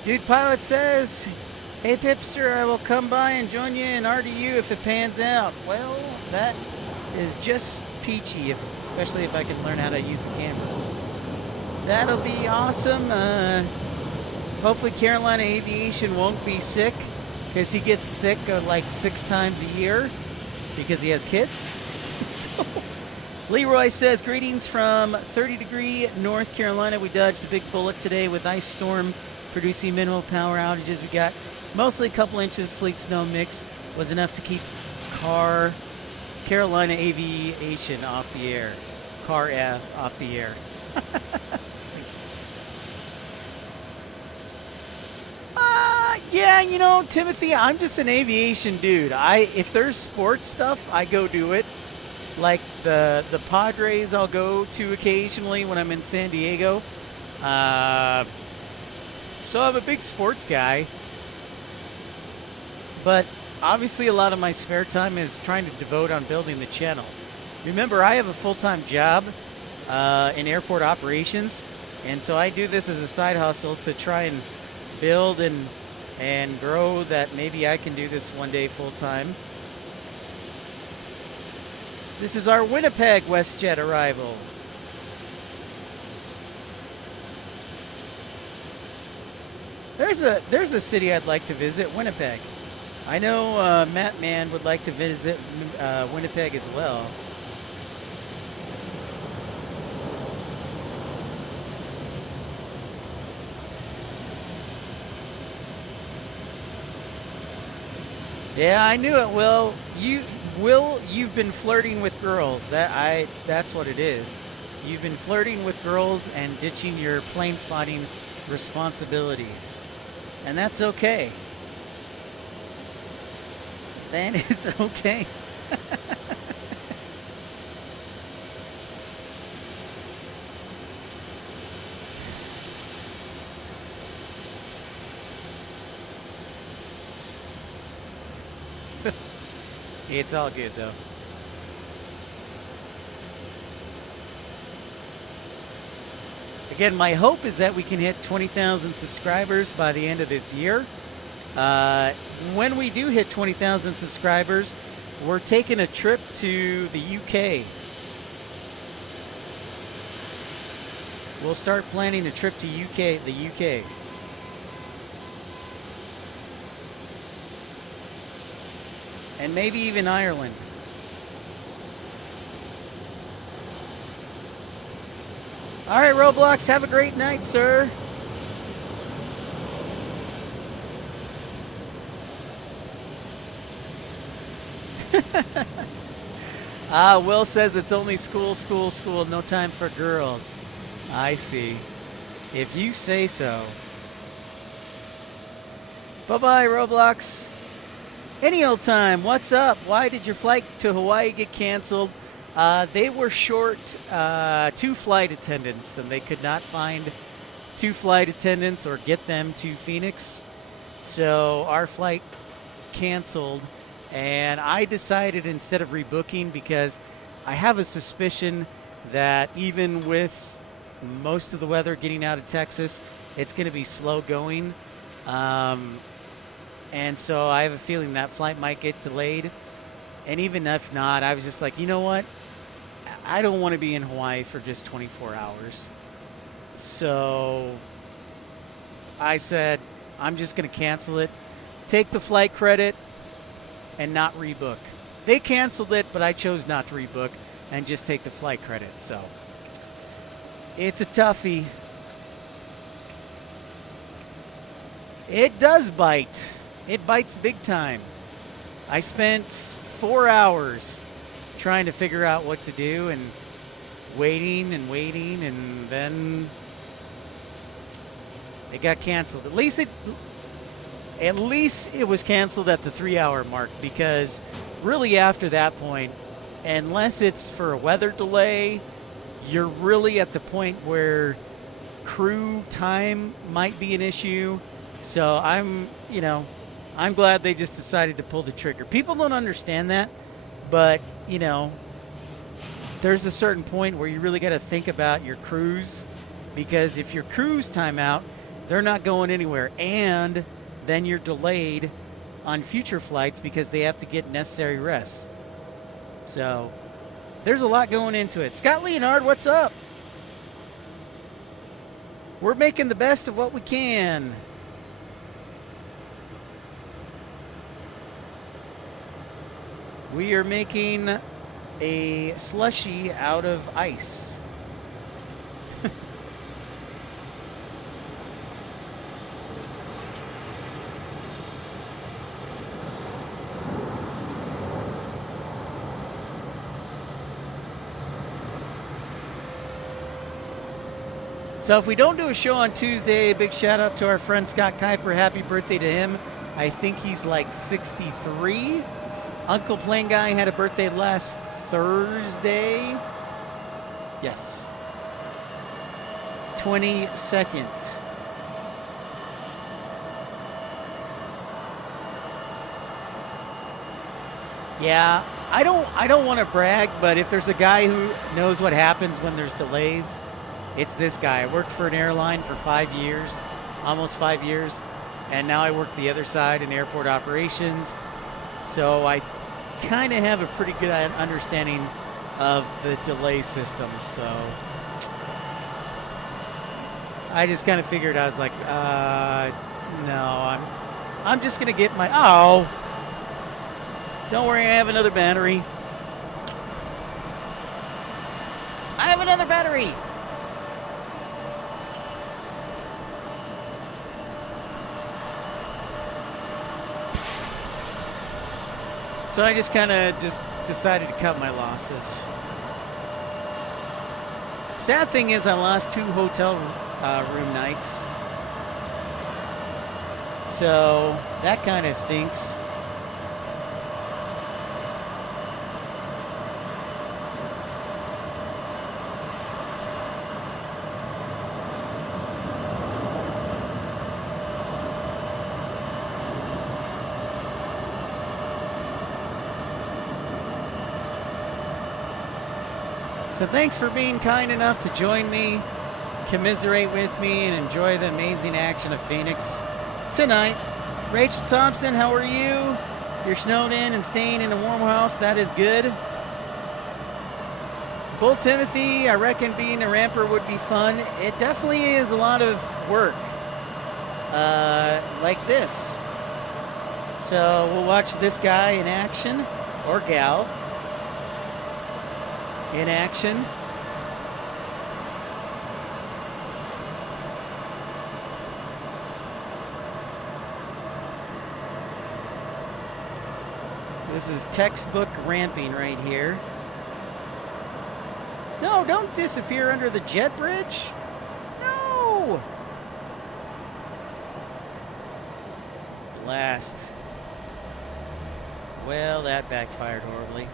Dude Pilot says, hey Pipster, I will come by and join you in RDU if it pans out. Well, that is just peachy, especially if I can learn how to use a camera. That'll be awesome. Hopefully Carolina Aviation won't be sick, because he gets sick like 6 times a year because he has kids. So, Leroy says, greetings from 30-degree North Carolina. We dodged a big bullet today with ice storm producing minimal power outages. We got mostly a couple inches. Sleet snow mix was enough to keep Carolina Aviation off the air. Car F off the air. Yeah, you know, Timothy, I'm just an aviation dude. If there's sports stuff, I go do it. Like the Padres, I'll go to occasionally when I'm in San Diego. So I'm a big sports guy. But obviously a lot of my spare time is trying to devote on building the channel. Remember, I have a full-time job in airport operations, and so I do this as a side hustle to try and build and grow that maybe I can do this one day full-time. This is our Winnipeg WestJet arrival. There's a city I'd like to visit, Winnipeg. I know Matt Man would like to visit Winnipeg as well. Yeah, I knew it, Will. You've been flirting with girls. That's what it is. You've been flirting with girls and ditching your plane spotting responsibilities. And that's okay. That is okay. It's all good, though. Again, my hope is that we can hit 20,000 subscribers by the end of this year. When we do hit 20,000 subscribers, we're taking a trip to the UK. We'll start planning a trip to the UK. And maybe even Ireland. All right, Roblox, have a great night, sir. Will says it's only school, no time for girls. I see. If you say so. Bye-bye, Roblox. Any old time, what's up? Why did your flight to Hawaii get canceled? They were short 2 flight attendants, and they could not find 2 flight attendants or get them to Phoenix. So our flight canceled, and I decided instead of rebooking, because I have a suspicion that even with most of the weather getting out of Texas, it's going to be slow going. And so I have a feeling that flight might get delayed. And even if not, I was just like, you know what? I don't want to be in Hawaii for just 24 hours. So I said, I'm just going to cancel it, take the flight credit, and not rebook. They canceled it, but I chose not to rebook and just take the flight credit. So it's a toughie. It does bite. It bites big time. I spent 4 hours trying to figure out what to do and waiting, and then it got canceled. At least it was canceled at the 3-hour mark, because really after that point, unless it's for a weather delay, you're really at the point where crew time might be an issue. So I'm glad they just decided to pull the trigger. People don't understand that, but, there's a certain point where you really got to think about your crews, because if your crews time out, they're not going anywhere. And then you're delayed on future flights because they have to get necessary rest. So there's a lot going into it. Scott Leonard, what's up? We're making the best of what we can. We are making a slushie out of ice. So if we don't do a show on Tuesday, big shout out to our friend Scott Kuiper. Happy birthday to him. I think he's like 63. Uncle Plane Guy had a birthday last Thursday. Yes. 22nd. Yeah, I don't want to brag, but if there's a guy who knows what happens when there's delays, it's this guy. I worked for an airline for 5 years, almost 5 years, and now I work the other side in airport operations. So I kind of have a pretty good understanding of the delay system. So I just kind of figured, I was like, no, I'm just gonna get my, don't worry, I have another battery. I have another battery. So I just kind of decided to cut my losses. Sad thing is I lost 2 hotel room nights. So that kind of stinks. So thanks for being kind enough to join me, commiserate with me, and enjoy the amazing action of Phoenix tonight. Rachel Thompson, how are you? You're snowed in and staying in a warm house. That is good. Bull Timothy, I reckon being a ramper would be fun. It definitely is a lot of work, like this. So we'll watch this guy in action, or gal, in action. This is textbook ramping right here. No, don't disappear under the jet bridge. No! Blast. Well, that backfired horribly.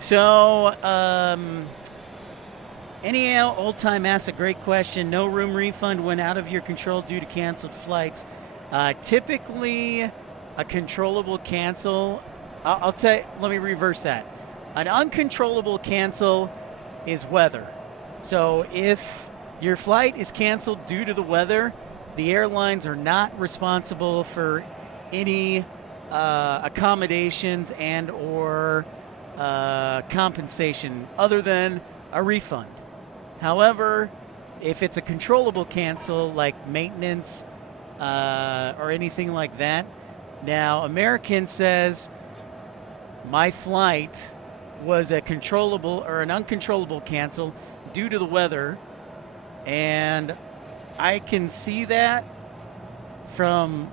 So, NEL Old Time asks a great question. No room refund when out of your control due to canceled flights. Typically, a controllable cancel. I'll tell you, let me reverse that. An uncontrollable cancel is weather. So if your flight is canceled due to the weather, the airlines are not responsible for any accommodations and or compensation other than a refund. However, if it's a controllable cancel like maintenance or anything like that, now American says my flight was a controllable or an uncontrollable cancel due to the weather, and I can see that from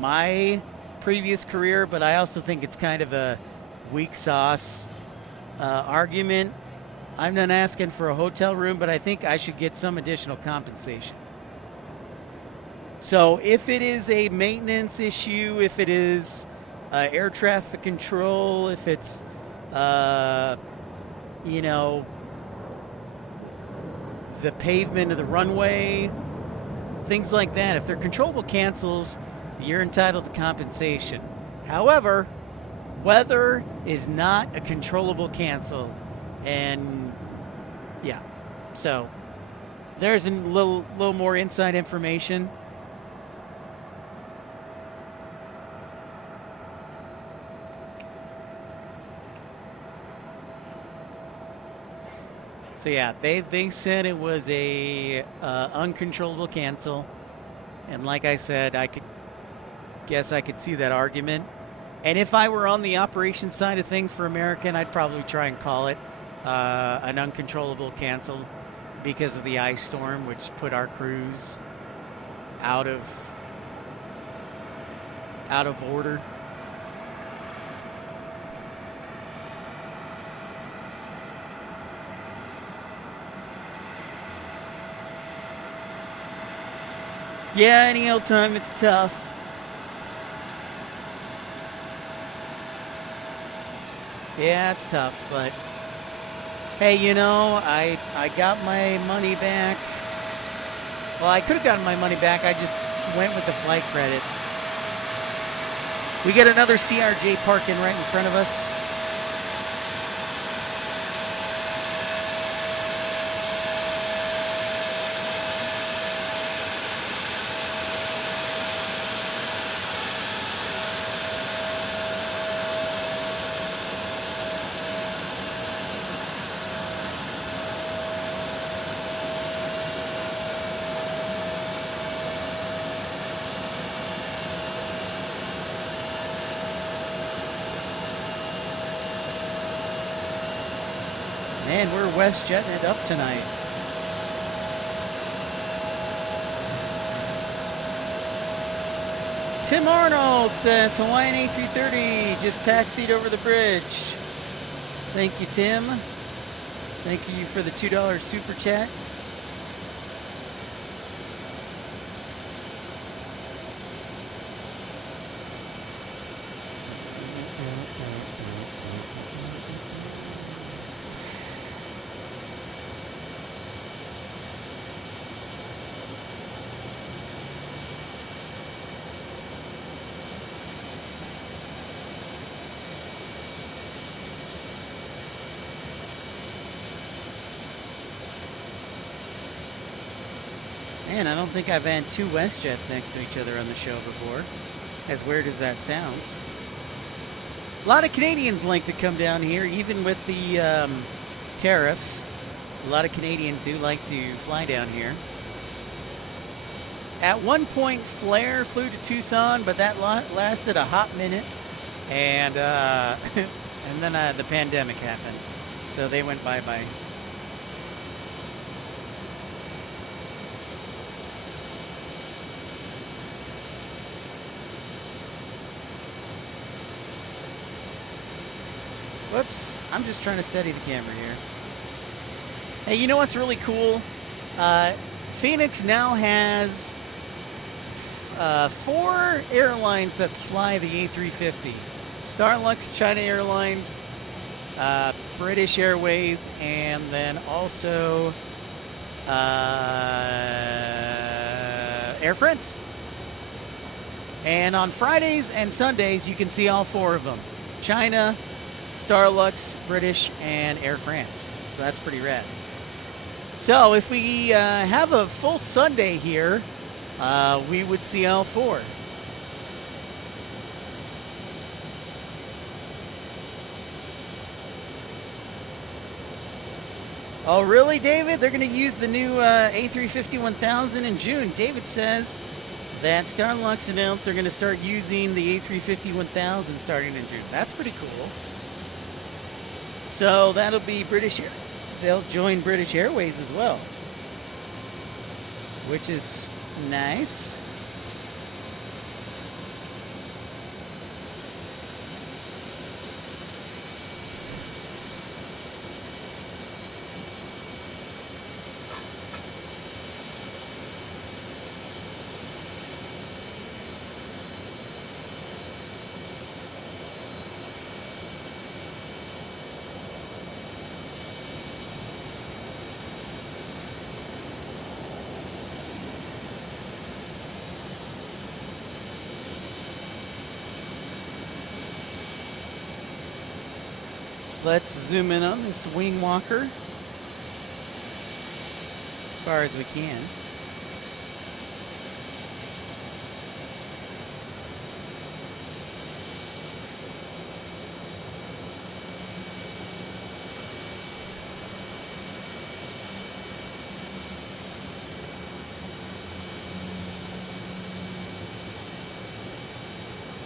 my previous career, but I also think it's kind of a weak sauce argument. I'm not asking for a hotel room, but I think I should get some additional compensation. So if it is a maintenance issue, if it is air traffic control, if it's, you know, the pavement of the runway, things like that, if they're controllable cancels, you're entitled to compensation. However, Weather is not a controllable cancel. And yeah, so there's a little more inside information. So yeah, they said it was a uncontrollable cancel, and like I said, I could see that argument. And if I were on the operations side of thing for American, I'd probably try and call it an uncontrollable cancel because of the ice storm, which put our crews out of order. Yeah, any old time, it's tough. Yeah, it's tough, but hey, you know, I got my money back. Well, I could have gotten my money back. I just went with the flight credit. We get another CRJ parking right in front of us. Man, we're WestJetting it up tonight. Tim Arnold says Hawaiian A330 just taxied over the bridge. Thank you, Tim. Thank you for the $2 super chat. Man, I don't think I've had two WestJets next to each other on the show before. As weird as that sounds. A lot of Canadians like to come down here, even with the tariffs. A lot of Canadians do like to fly down here. At one point, Flair flew to Tucson, but that lasted a hot minute. And, and then the pandemic happened. So they went bye-bye. Whoops, I'm just trying to steady the camera here. Hey, you know what's really cool? Phoenix now has 4 airlines that fly the A350. Starlux, China Airlines, British Airways, and then also Air France. And on Fridays and Sundays, you can see all 4 of them. China, Starlux, British, and Air France. So that's pretty rad. So if we have a full Sunday here, we would see all 4. Oh, really, David? They're going to use the new A350-1000 in June. David says that Starlux announced they're going to start using the A350-1000 starting in June. That's pretty cool. So that'll be British Air. They'll join British Airways as well, which is nice. Let's zoom in on this wing walker as far as we can.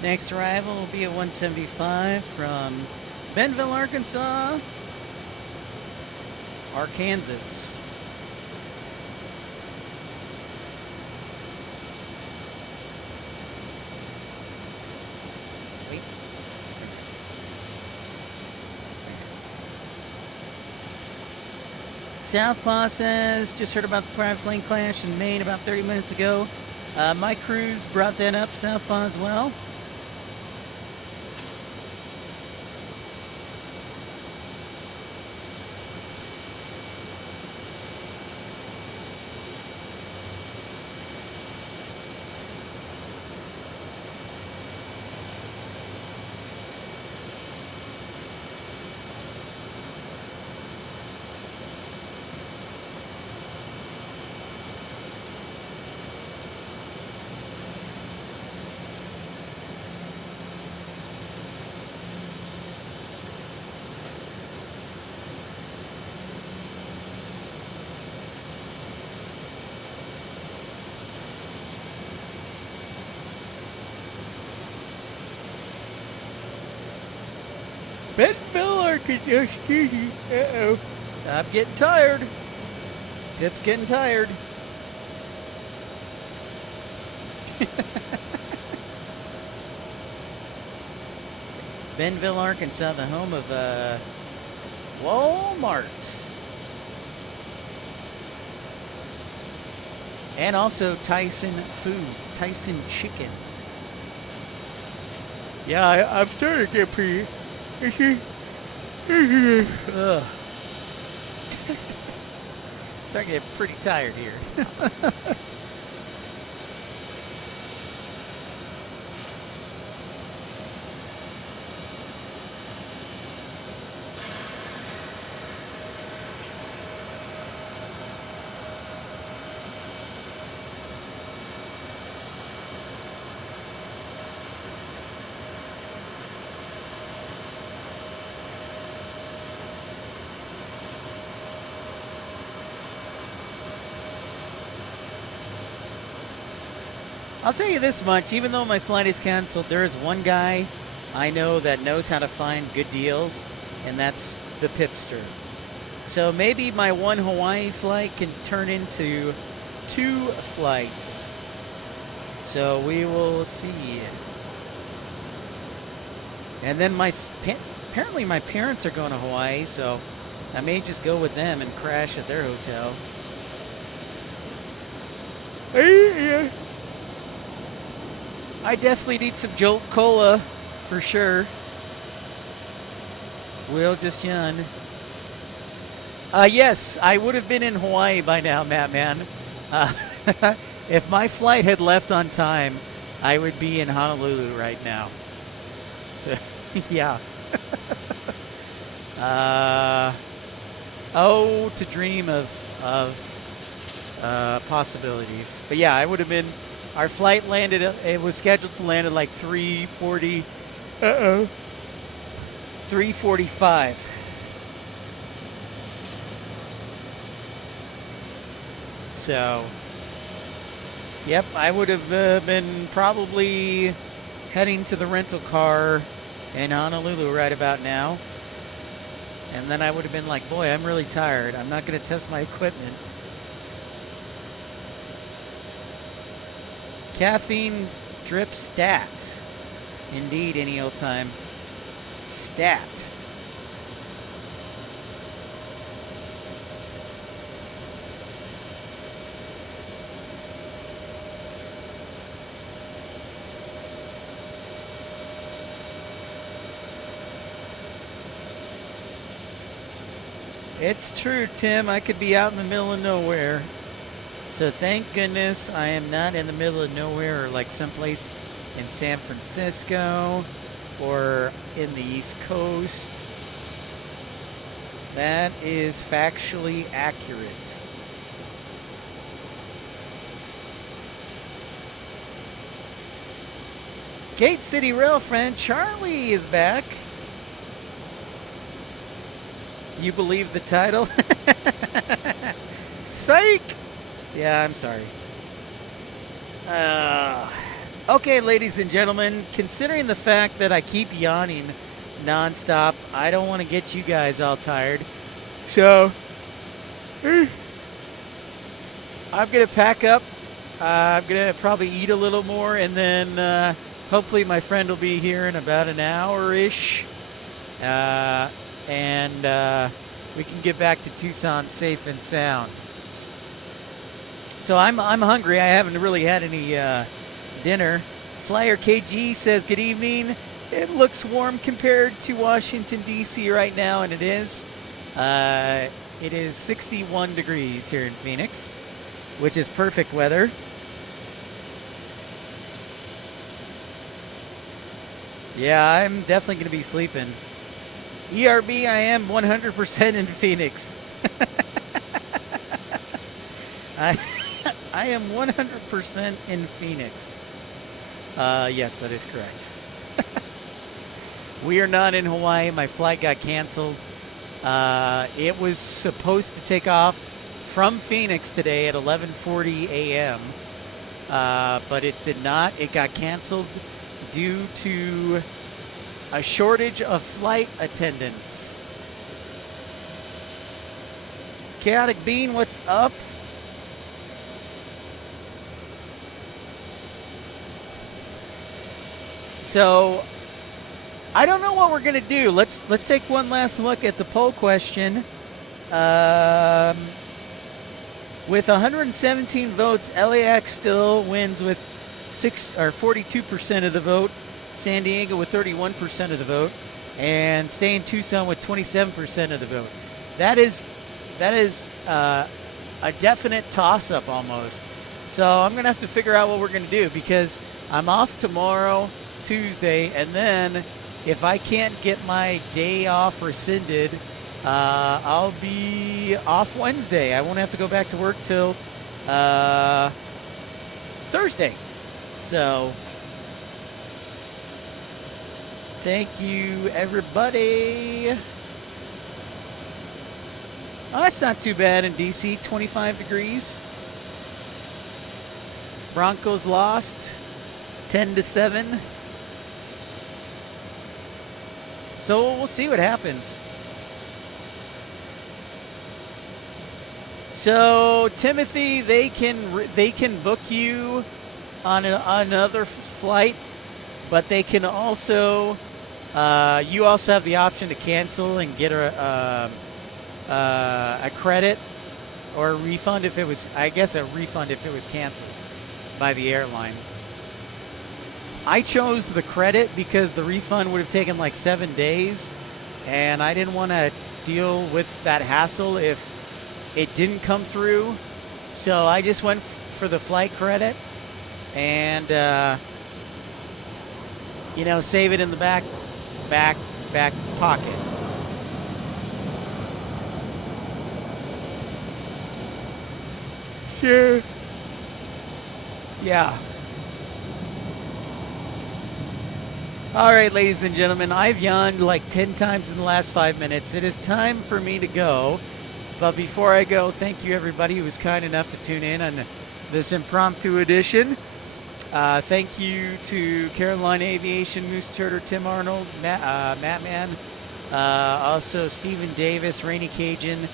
Next arrival will be at 175 from Bentonville, Arkansas, Arkansas. Wait. Southpaw says, just heard about the private plane crash in Maine about 30 minutes ago. My crews brought that up, Southpaw as well. Bentonville, Arkansas. Uh-oh. I'm getting tired. Pip's getting tired. Bentonville, Arkansas, the home of Walmart. And also Tyson Foods, Tyson Chicken. Yeah, I'm starting to get pretty... Ugh. Starting to get pretty tired here. I'll tell you this much, even though my flight is canceled, there is one guy I know that knows how to find good deals, and that's the Pipster. So maybe my one Hawaii flight can turn into 2 flights. So we will see. And then apparently my parents are going to Hawaii, so I may just go with them and crash at their hotel. I definitely need some Jolt Cola, for sure. We'll just yawn. Yes, I would have been in Hawaii by now, Matt, man. If my flight had left on time, I would be in Honolulu right now. So, yeah. To dream of possibilities. But yeah, I would have been... Our flight landed, it was scheduled to land at like 3:40. 3:45. So, yep, I would have been probably heading to the rental car in Honolulu right about now. And then I would have been like, boy, I'm really tired. I'm not going to test my equipment. Caffeine drip stat. Indeed, any old time. Stat. It's true, Tim. I could be out in the middle of nowhere. So thank goodness I am not in the middle of nowhere or like someplace in San Francisco or in the East Coast. That is factually accurate. Gate City Rail friend Charlie is back. You believe the title? Psych! Yeah, I'm sorry. Okay, ladies and gentlemen, considering the fact that I keep yawning nonstop, I don't want to get you guys all tired. So, I'm going to pack up. I'm going to probably eat a little more, and then hopefully my friend will be here in about an hour-ish. And we can get back to Tucson safe and sound. So I'm hungry. I haven't really had any dinner. Flyer KG says, good evening. It looks warm compared to Washington, D.C. right now, and it is. It is 61 degrees here in Phoenix, which is perfect weather. Yeah, I'm definitely going to be sleeping. ERB, I am 100% in Phoenix. I am 100% in Phoenix. Yes, that is correct. We are not in Hawaii. My flight got canceled. It was supposed to take off from Phoenix today at 11:40 a.m., but it did not. It got canceled due to a shortage of flight attendants. Chaotic Bean, what's up? So, I don't know what we're gonna do. Let's take one last look at the poll question. With 117 votes, LAX still wins with 42% of the vote. San Diego with 31% of the vote, and stay in Tucson with 27% of the vote. That is a definite toss-up almost. So I'm gonna have to figure out what we're gonna do, because I'm off tomorrow, Tuesday, and then if I can't get my day off rescinded, I'll be off Wednesday. I won't have to go back to work till Thursday. So thank you, everybody. Oh, that's not too bad in DC, 25 degrees. Broncos lost 10-7. So we'll see what happens. So Timothy, they can book you on another flight, but they can also you also have the option to cancel and get a credit or a refund if it was, I guess a refund if it was canceled by the airline. I chose the credit because the refund would have taken like 7 days, and I didn't want to deal with that hassle if it didn't come through. So I just went for the flight credit and save it in the back pocket. Sure. Yeah. All right, ladies and gentlemen, I've yawned like 10 times in the last 5 minutes. It is time for me to go. But before I go, thank you everybody who was kind enough to tune in on this impromptu edition. Thank you to Carolina Aviation, Moose Turtle, Tim Arnold, Mattman, also Stephen Davis, Rainy Cajun,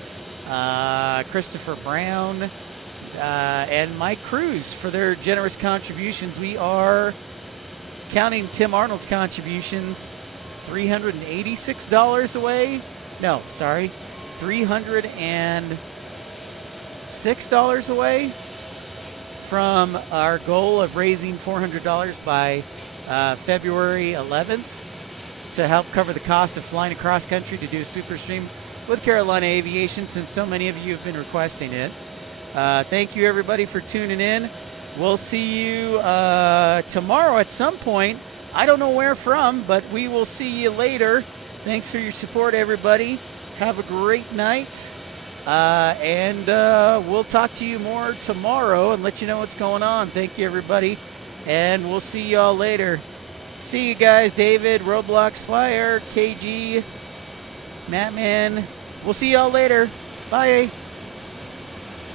Christopher Brown, and Mike Cruz for their generous contributions. We are, counting Tim Arnold's contributions, $386 away. No, sorry, $306 away from our goal of raising $400 by February 11th to help cover the cost of flying across country to do a super stream with Carolina Aviation, since so many of you have been requesting it. Thank you everybody for tuning in. We'll see you tomorrow at some point. I don't know where from, but we will see you later. Thanks for your support, everybody. Have a great night. And we'll talk to you more tomorrow and let you know what's going on. Thank you, everybody. And we'll see y'all later. See you guys, David, Roblox Flyer, KG, Mattman. We'll see y'all later. Bye.